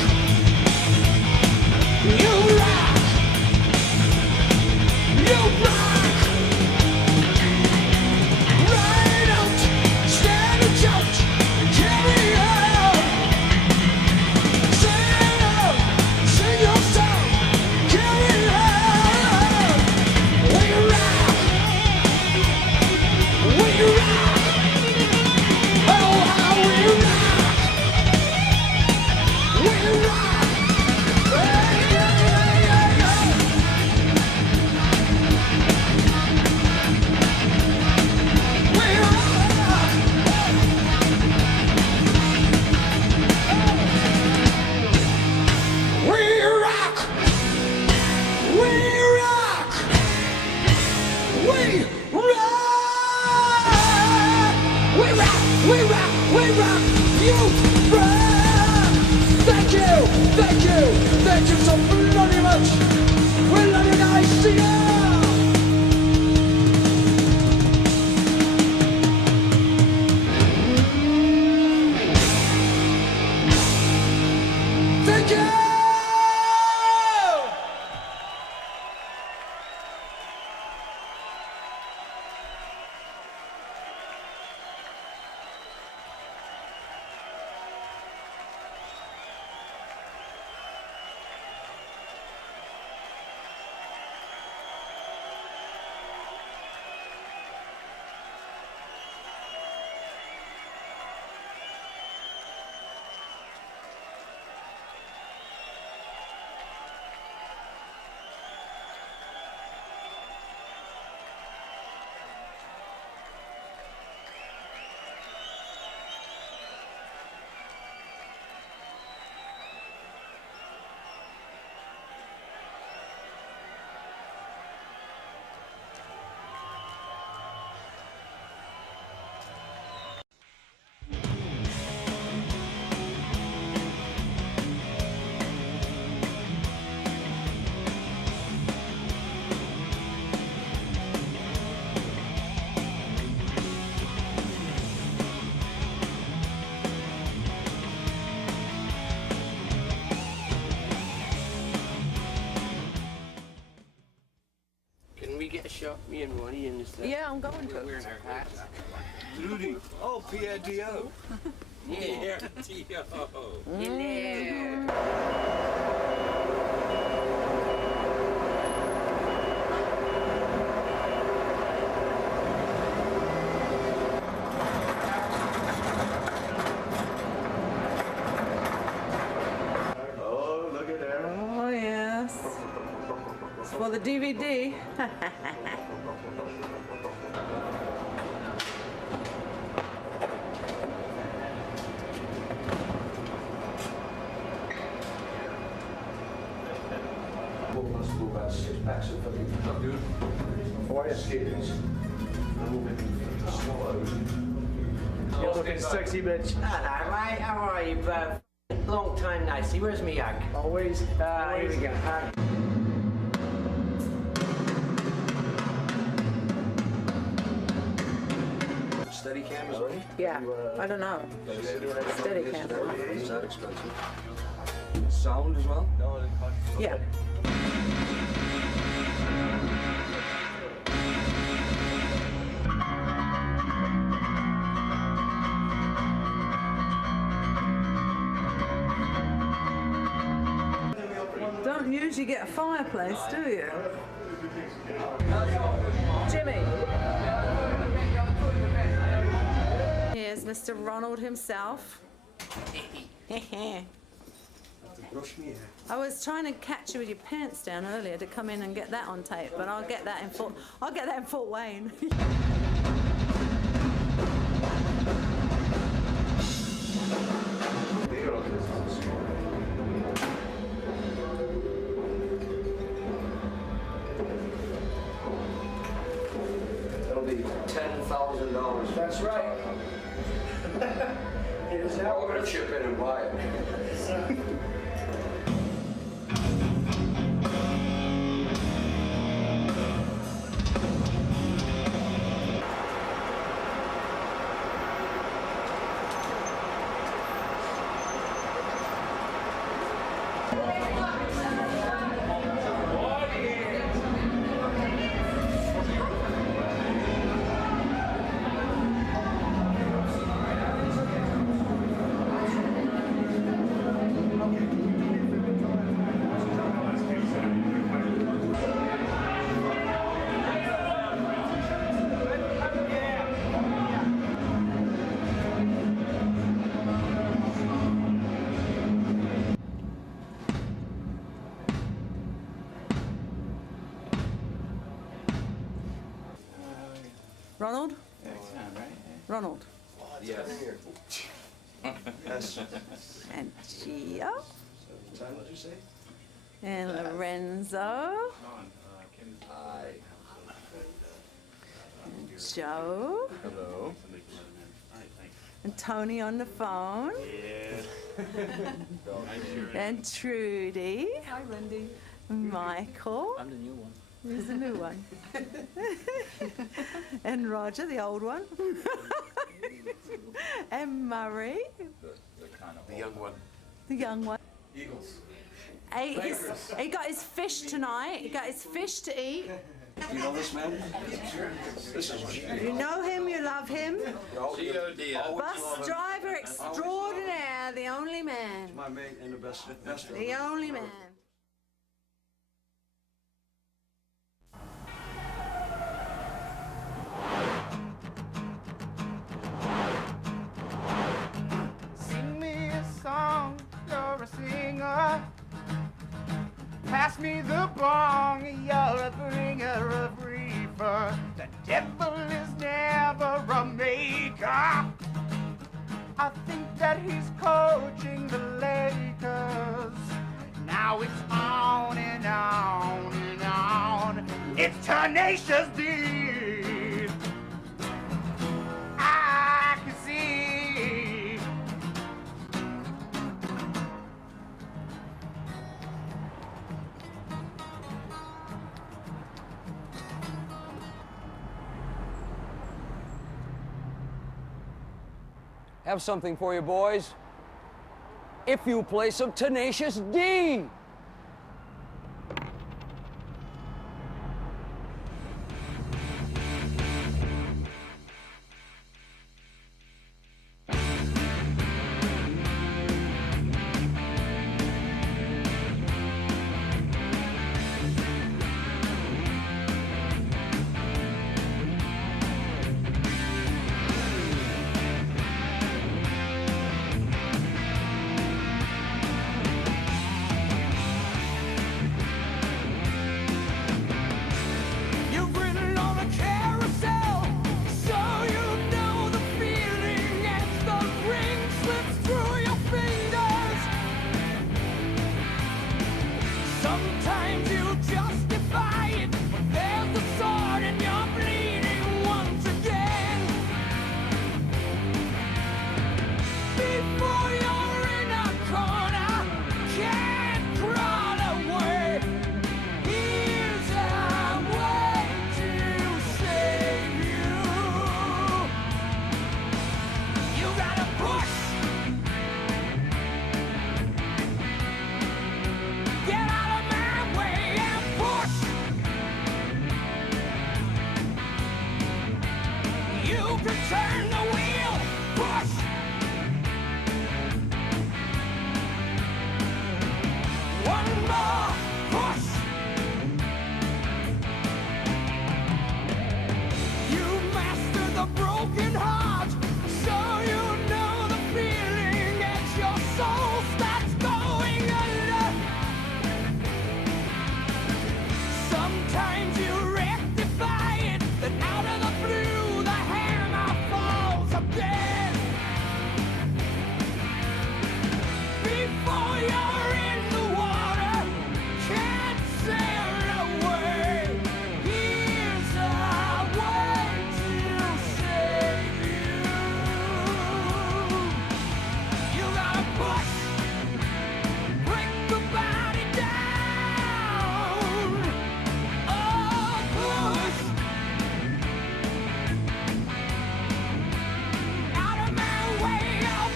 you rock, you rock. Ride out, stand a jolt, carry on. Sing on, sing your song, carry on. We rock, we rock. Oh, how we rock, we rock. Hey, yeah, yeah, yeah, yeah. We rock, we rock, we rock, we rock, we rock, we rock, you rock. Thank you, thank you, thank you so bloody much. We love you guys, see ya. Thank you. Can we get a shot, me and Ronnie, in this? Yeah, I'm going We're to. wearing our hats. Rudy. Oh, Pierre Dio. Yeah. Mm. Oh, look at that. Oh, yes. It's for the DVD. Must go about 6 packs of fucking fire skittles. And we'll be swallowed. You're looking sexy, bitch. Hello, mate. How are you, bud? Long time no see. Where's me hug? Always. Here we go. Steady cameras, right? Yeah, I don't know. Steady camera. Is that expensive? Sound as well? Yeah. Don't usually get a fireplace, do you? Jimmy. Here's Mr. Ronald himself. have to brush me hair. I was trying to catch you with your pants down earlier to come in and get that on tape, but I'll get that in Fort Wayne. It'll be $10,000. That's right. Is that We're gonna chip in and buy it. Ronald? Ronald. Yes. Yes. And Gio. What did you say? And Lorenzo. Hi. And Joe. Hello. And Tony on the phone. And Trudy. Hi, Lindy. Michael. I'm the new one. Who's the new one? And Roger, the old one. And Murray, The young one. the young one. Eagles. He got his fish tonight. He got his fish to eat. You know this man? This is You know him, you love him. G.O.D. Bus driver extraordinaire, the only man. My mate and the best of The only man. Sing me a song, you're a singer. Pass me the bong, you're a bringer of reefer. The devil is never a maker. I think that he's coaching the Lakers. Now it's on and on and on. It's Tenacious D. I can see. Have something for you, boys. If you play some Tenacious D.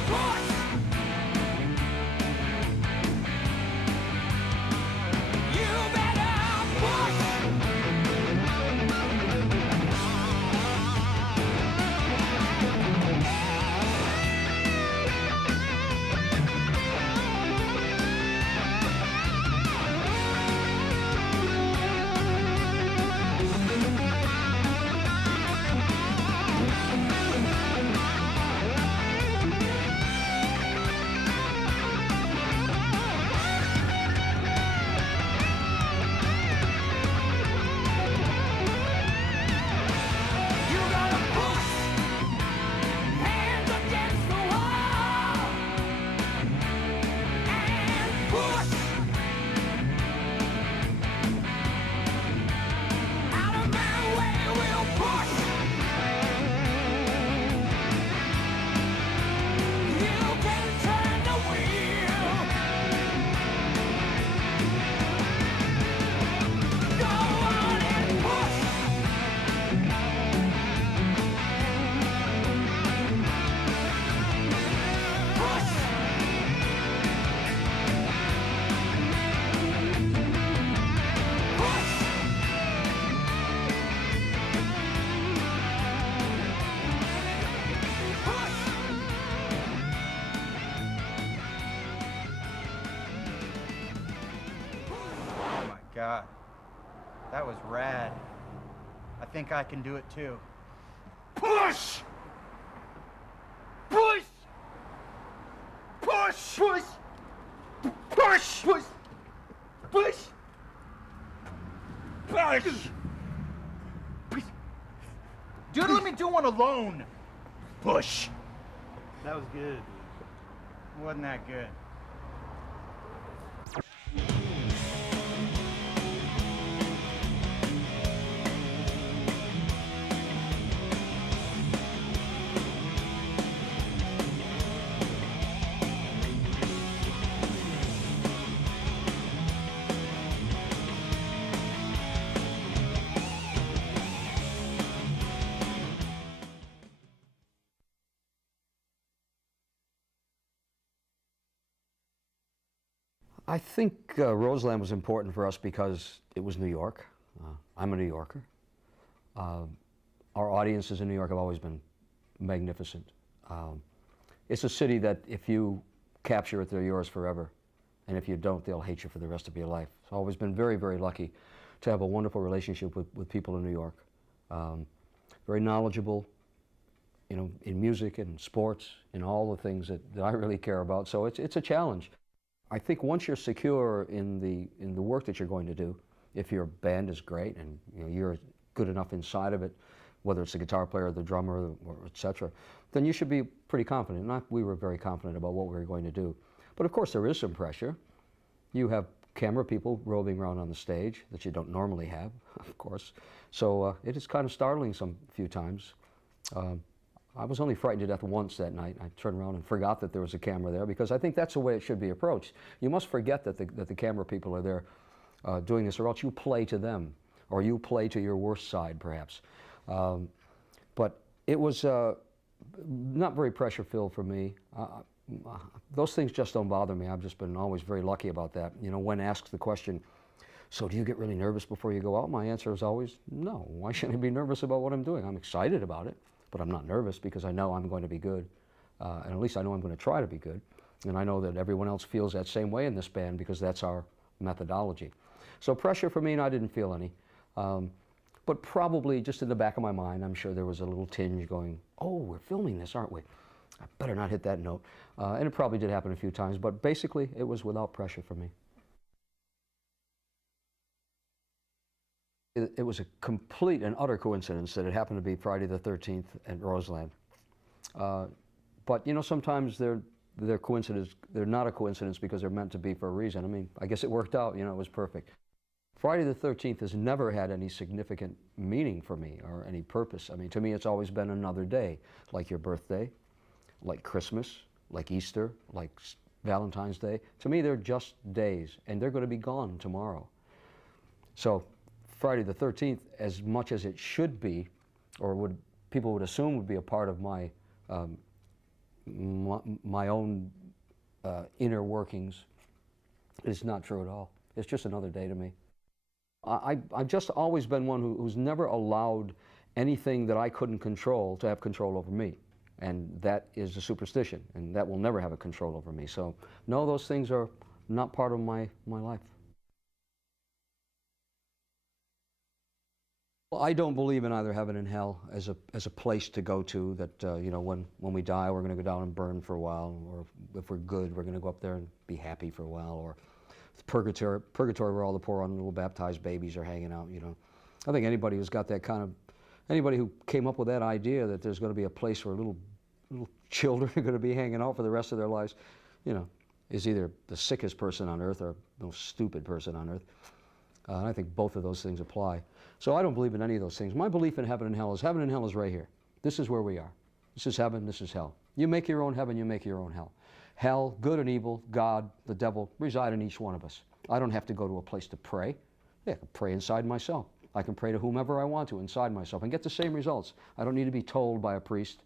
push. You better push. You gotta push. Hands against the wall. And push. Out of my way, we'll push. You can turn the wheel. Go on and push. Push. Push. Push. Oh my God. That was rad. I think I can do it too. Push! Push! Push! Push! Push! Push! Push! Push! Push! Dude, let me do one alone. Push! That was good. Wasn't that good? I think Roseland was important for us because it was New York. I'm a New Yorker. Our audiences in New York have always been magnificent. It's a city that if you capture it, they're yours forever. And if you don't, they'll hate you for the rest of your life. So I've always been very, very lucky to have a wonderful relationship with people in New York. Very knowledgeable, you know, in music and sports and all the things that I really care about. So it's a challenge. I think once you're secure in the work that you're going to do, if your band is great and you're good enough inside of it, whether it's the guitar player, the drummer, or et cetera, then you should be pretty confident. And we were very confident about what we were going to do. But of course there is some pressure. You have camera people roving around on the stage that you don't normally have, of course. So it is kind of startling a few times. I was only frightened to death once that night. I turned around and forgot that there was a camera there because I think that's the way it should be approached. You must forget that the camera people are there doing this, or else you play to them, or you play to your worst side, perhaps. But it was not very pressure-filled for me. Those things just don't bother me. I've just been always very lucky about that. You know, when asked the question, so do you get really nervous before you go out? My answer is always, no. Why shouldn't I be nervous about what I'm doing? I'm excited about it. But I'm not nervous because I know I'm going to be good. And at least I know I'm going to try to be good. And I know that everyone else feels that same way in this band because that's our methodology. So pressure for me, I didn't feel any. But probably just in the back of my mind, I'm sure there was a little tinge going, oh, we're filming this, aren't we? I better not hit that note. And it probably did happen a few times, but basically it was without pressure for me. It was a complete and utter coincidence that it happened to be Friday the 13th at Roseland. But you know, sometimes they're coincidence. They're not a coincidence because they're meant to be for a reason. I mean, I guess it worked out. You know, it was perfect. Friday the 13th has never had any significant meaning for me or any purpose. I mean, to me, it's always been another day, like your birthday, like Christmas, like Easter, like Valentine's Day. To me, they're just days, and they're going to be gone tomorrow. So Friday the 13th, as much as it should be, or people would assume would be a part of my my own inner workings, it's not true at all. It's just another day to me. I've just always been one who's never allowed anything that I couldn't control to have control over me. And that is a superstition, and that will never have a control over me. So, no, those things are not part of my life. Well, I don't believe in either heaven and hell as a place to go to that, you know, when we die, we're going to go down and burn for a while, or if we're good, we're going to go up there and be happy for a while, or purgatory where all the poor little baptized babies are hanging out, you know. I think anybody who's got that kind of, anybody who came up with that idea that there's going to be a place where little children are going to be hanging out for the rest of their lives, you know, is either the sickest person on earth or the most stupid person on earth. And I think both of those things apply. So I don't believe in any of those things. My belief in heaven and hell is right here. This is where we are. This is heaven, this is hell. You make your own heaven, you make your own hell. Hell, good and evil, God, the devil, reside in each one of us. I don't have to go to a place to pray. Yeah, I can pray inside myself. I can pray to whomever I want to inside myself and get the same results. I don't need to be told by a priest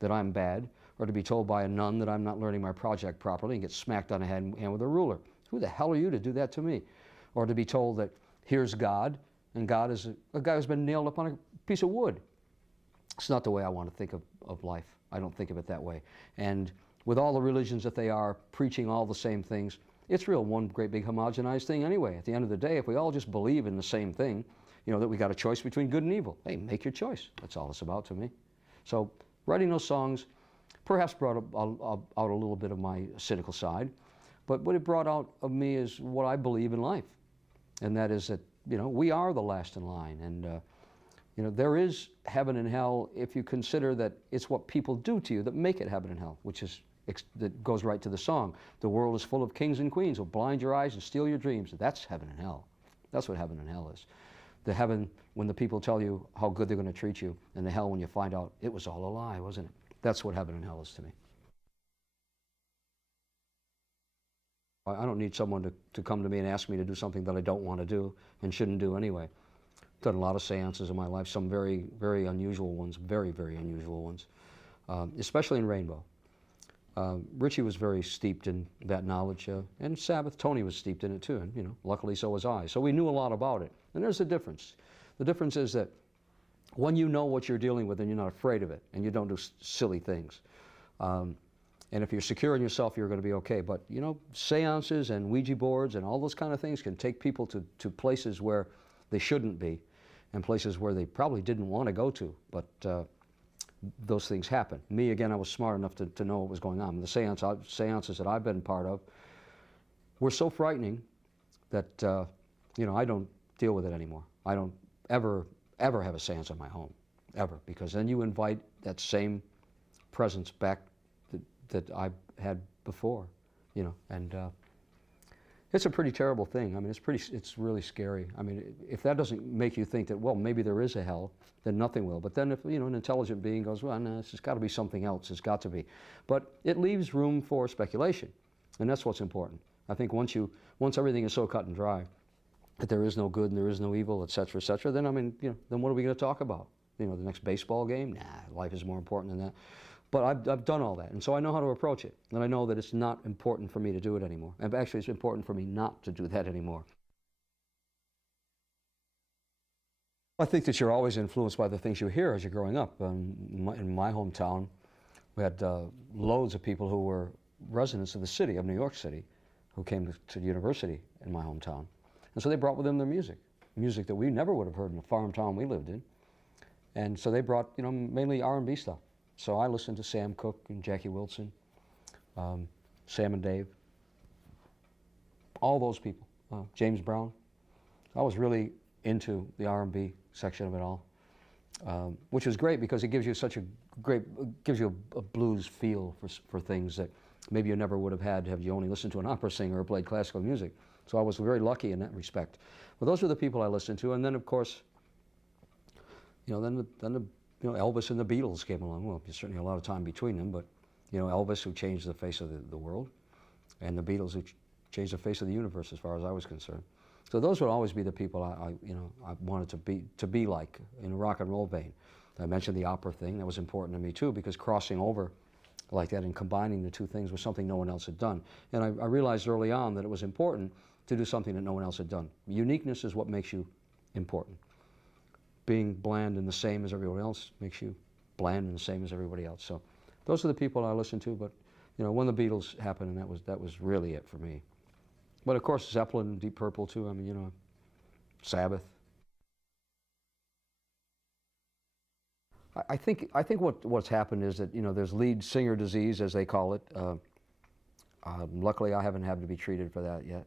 that I'm bad, or to be told by a nun that I'm not learning my project properly and get smacked on the hand with a ruler. Who the hell are you to do that to me? Or to be told that here's God, and God is a guy who's been nailed up on a piece of wood. It's not the way I want to think of life. I don't think of it that way. And with all the religions that they are, preaching all the same things, it's real one great big homogenized thing anyway. At the end of the day, if we all just believe in the same thing, you know, that we got a choice between good and evil, hey, make your choice. That's all it's about to me. So writing those songs perhaps brought out a little bit of my cynical side, but what it brought out of me is what I believe in life, and that is that, you know, we are the last in line, and you know, there is heaven and hell if you consider that it's what people do to you that make it heaven and hell, which is that goes right to the song. The world is full of kings and queens who'll blind your eyes and steal your dreams. That's heaven and hell. That's what heaven and hell is. The heaven when the people tell you how good they're going to treat you, and the hell when you find out it was all a lie, wasn't it? That's what heaven and hell is to me. I don't need someone to come to me and ask me to do something that I don't want to do and shouldn't do anyway. I've done a lot of seances in my life, some very, very unusual ones, very, very unusual ones, especially in Rainbow. Richie was very steeped in that knowledge, and Sabbath, Tony was steeped in it too, and you know, luckily so was I. So we knew a lot about it, and there's a difference. The difference is that when you know what you're dealing with and you're not afraid of it, and you don't do silly things, and if you're secure in yourself, you're going to be okay. But you know, seances and Ouija boards and all those kind of things can take people to places where they shouldn't be, and places where they probably didn't want to go to, but those things happen. Me, again, I was smart enough to know what was going on. The seances that I've been part of were so frightening that, you know, I don't deal with it anymore. I don't ever have a seance in my home, ever, because then you invite that same presence back that I had before, you know, and it's a pretty terrible thing. I mean, it's really scary. I mean, if that doesn't make you think that, well, maybe there is a hell, then nothing will. But then if, you know, an intelligent being goes, well, no, it's got to be something else. It's got to be. But it leaves room for speculation, and that's what's important. I think once everything is so cut and dry that there is no good and there is no evil, et cetera, then, I mean, you know, then what are we going to talk about? You know, the next baseball game? Nah, life is more important than that. But I've done all that, and so I know how to approach it, and I know that it's not important for me to do it anymore. And actually, it's important for me not to do that anymore. I think that you're always influenced by the things you hear as you're growing up. In my hometown, we had loads of people who were residents of the city, of New York City, who came to the university in my hometown. And so they brought with them their music that we never would have heard in the farm town we lived in. And so they brought, you know, mainly R&B stuff. So I listened to Sam Cooke and Jackie Wilson, Sam and Dave, all those people, James Brown. I was really into the R&B section of it all, which was great because it gives you gives you a blues feel for things that maybe you never would have had you only listened to an opera singer or played classical music. So I was very lucky in that respect. But those were the people I listened to, and then of course, you know, then the you know, Elvis and the Beatles came along. Well, there's certainly a lot of time between them, but you know, Elvis, who changed the face of the world, and the Beatles, who changed the face of the universe as far as I was concerned. So those would always be the people I wanted to be like in a rock and roll vein. I mentioned the opera thing. That was important to me too, because crossing over like that, and combining the two things was something no one else had done. And I realized early on that it was important to do something that no one else had done. Uniqueness is what makes you important. Being bland and the same as everyone else makes you bland and the same as everybody else. So those are the people I listen to, but you know, when the Beatles happened, and that was really it for me. But of course, Zeppelin, Deep Purple too, I mean, you know, Sabbath. I think what's happened is that, you know, there's lead singer disease, as they call it. Luckily, I haven't had to be treated for that yet.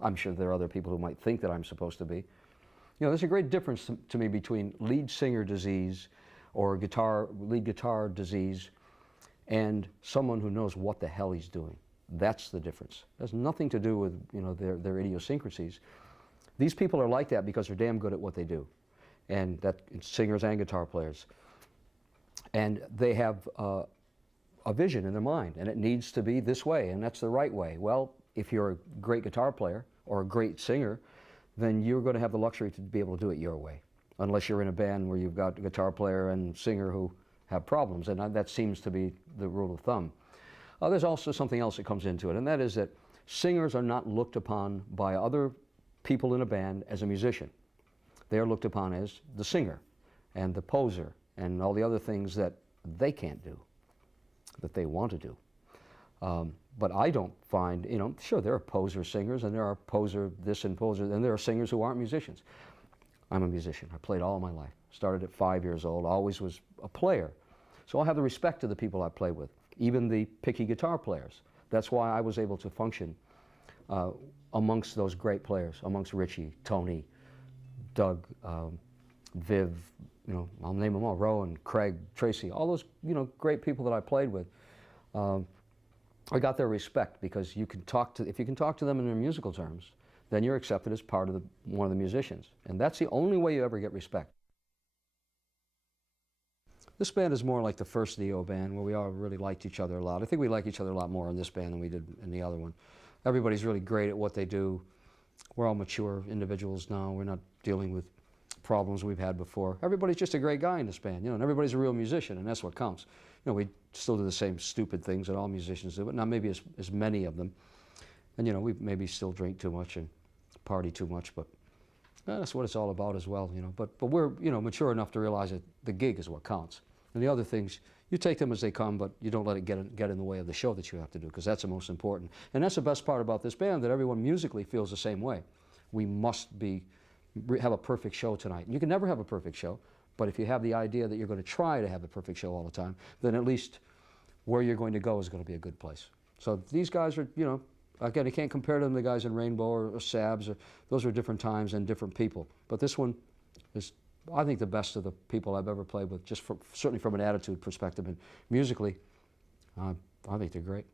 I'm sure there are other people who might think that I'm supposed to be. You know, there's a great difference to me between lead singer disease or lead guitar disease and someone who knows what the hell he's doing. That's the difference. It has nothing to do with, you know, their idiosyncrasies. These people are like that because they're damn good at what they do, and that singers and guitar players. And they have a vision in their mind, and it needs to be this way, and that's the right way. Well, if you're a great guitar player or a great singer, then you're going to have the luxury to be able to do it your way, unless you're in a band where you've got a guitar player and singer who have problems, and that seems to be the rule of thumb. There's also something else that comes into it, and that is that singers are not looked upon by other people in a band as a musician. They are looked upon as the singer and the poser and all the other things that they can't do, that they want to do. But I don't find, you know, sure, there are poser singers and there are poser this and poser, and there are singers who aren't musicians. I'm a musician. I played all my life. Started at 5 years old, always was a player. So I have the respect of the people I play with, even the picky guitar players. That's why I was able to function amongst those great players, amongst Richie, Tony, Doug, Viv, you know, I'll name them all, Rowan, Craig, Tracy, all those, you know, great people that I played with. I got their respect because you can talk to, if you can talk to them in their musical terms, then you're accepted as part of one of the musicians. And that's the only way you ever get respect. This band is more like the first Dio band, where we all really liked each other a lot. I think we like each other a lot more in this band than we did in the other one. Everybody's really great at what they do. We're all mature individuals now. We're not dealing with problems we've had before. Everybody's just a great guy in this band, you know, and everybody's a real musician, and that's what counts. You know, we still do the same stupid things that all musicians do, but not maybe as many of them. And, you know, we maybe still drink too much and party too much, but that's what it's all about as well, you know. But we're, you know, mature enough to realize that the gig is what counts. And the other things, you take them as they come, but you don't let it get in the way of the show that you have to do, because that's the most important. And that's the best part about this band, that everyone musically feels the same way. We must have a perfect show tonight. You can never have a perfect show, but if you have the idea that you're going to try to have a perfect show all the time, then at least where you're going to go is going to be a good place. So these guys are, you know, again, I can't compare them to the guys in Rainbow or Sabs. Those are different times and different people. But this one is, I think, the best of the people I've ever played with, just certainly from an attitude perspective. And musically, I think they're great.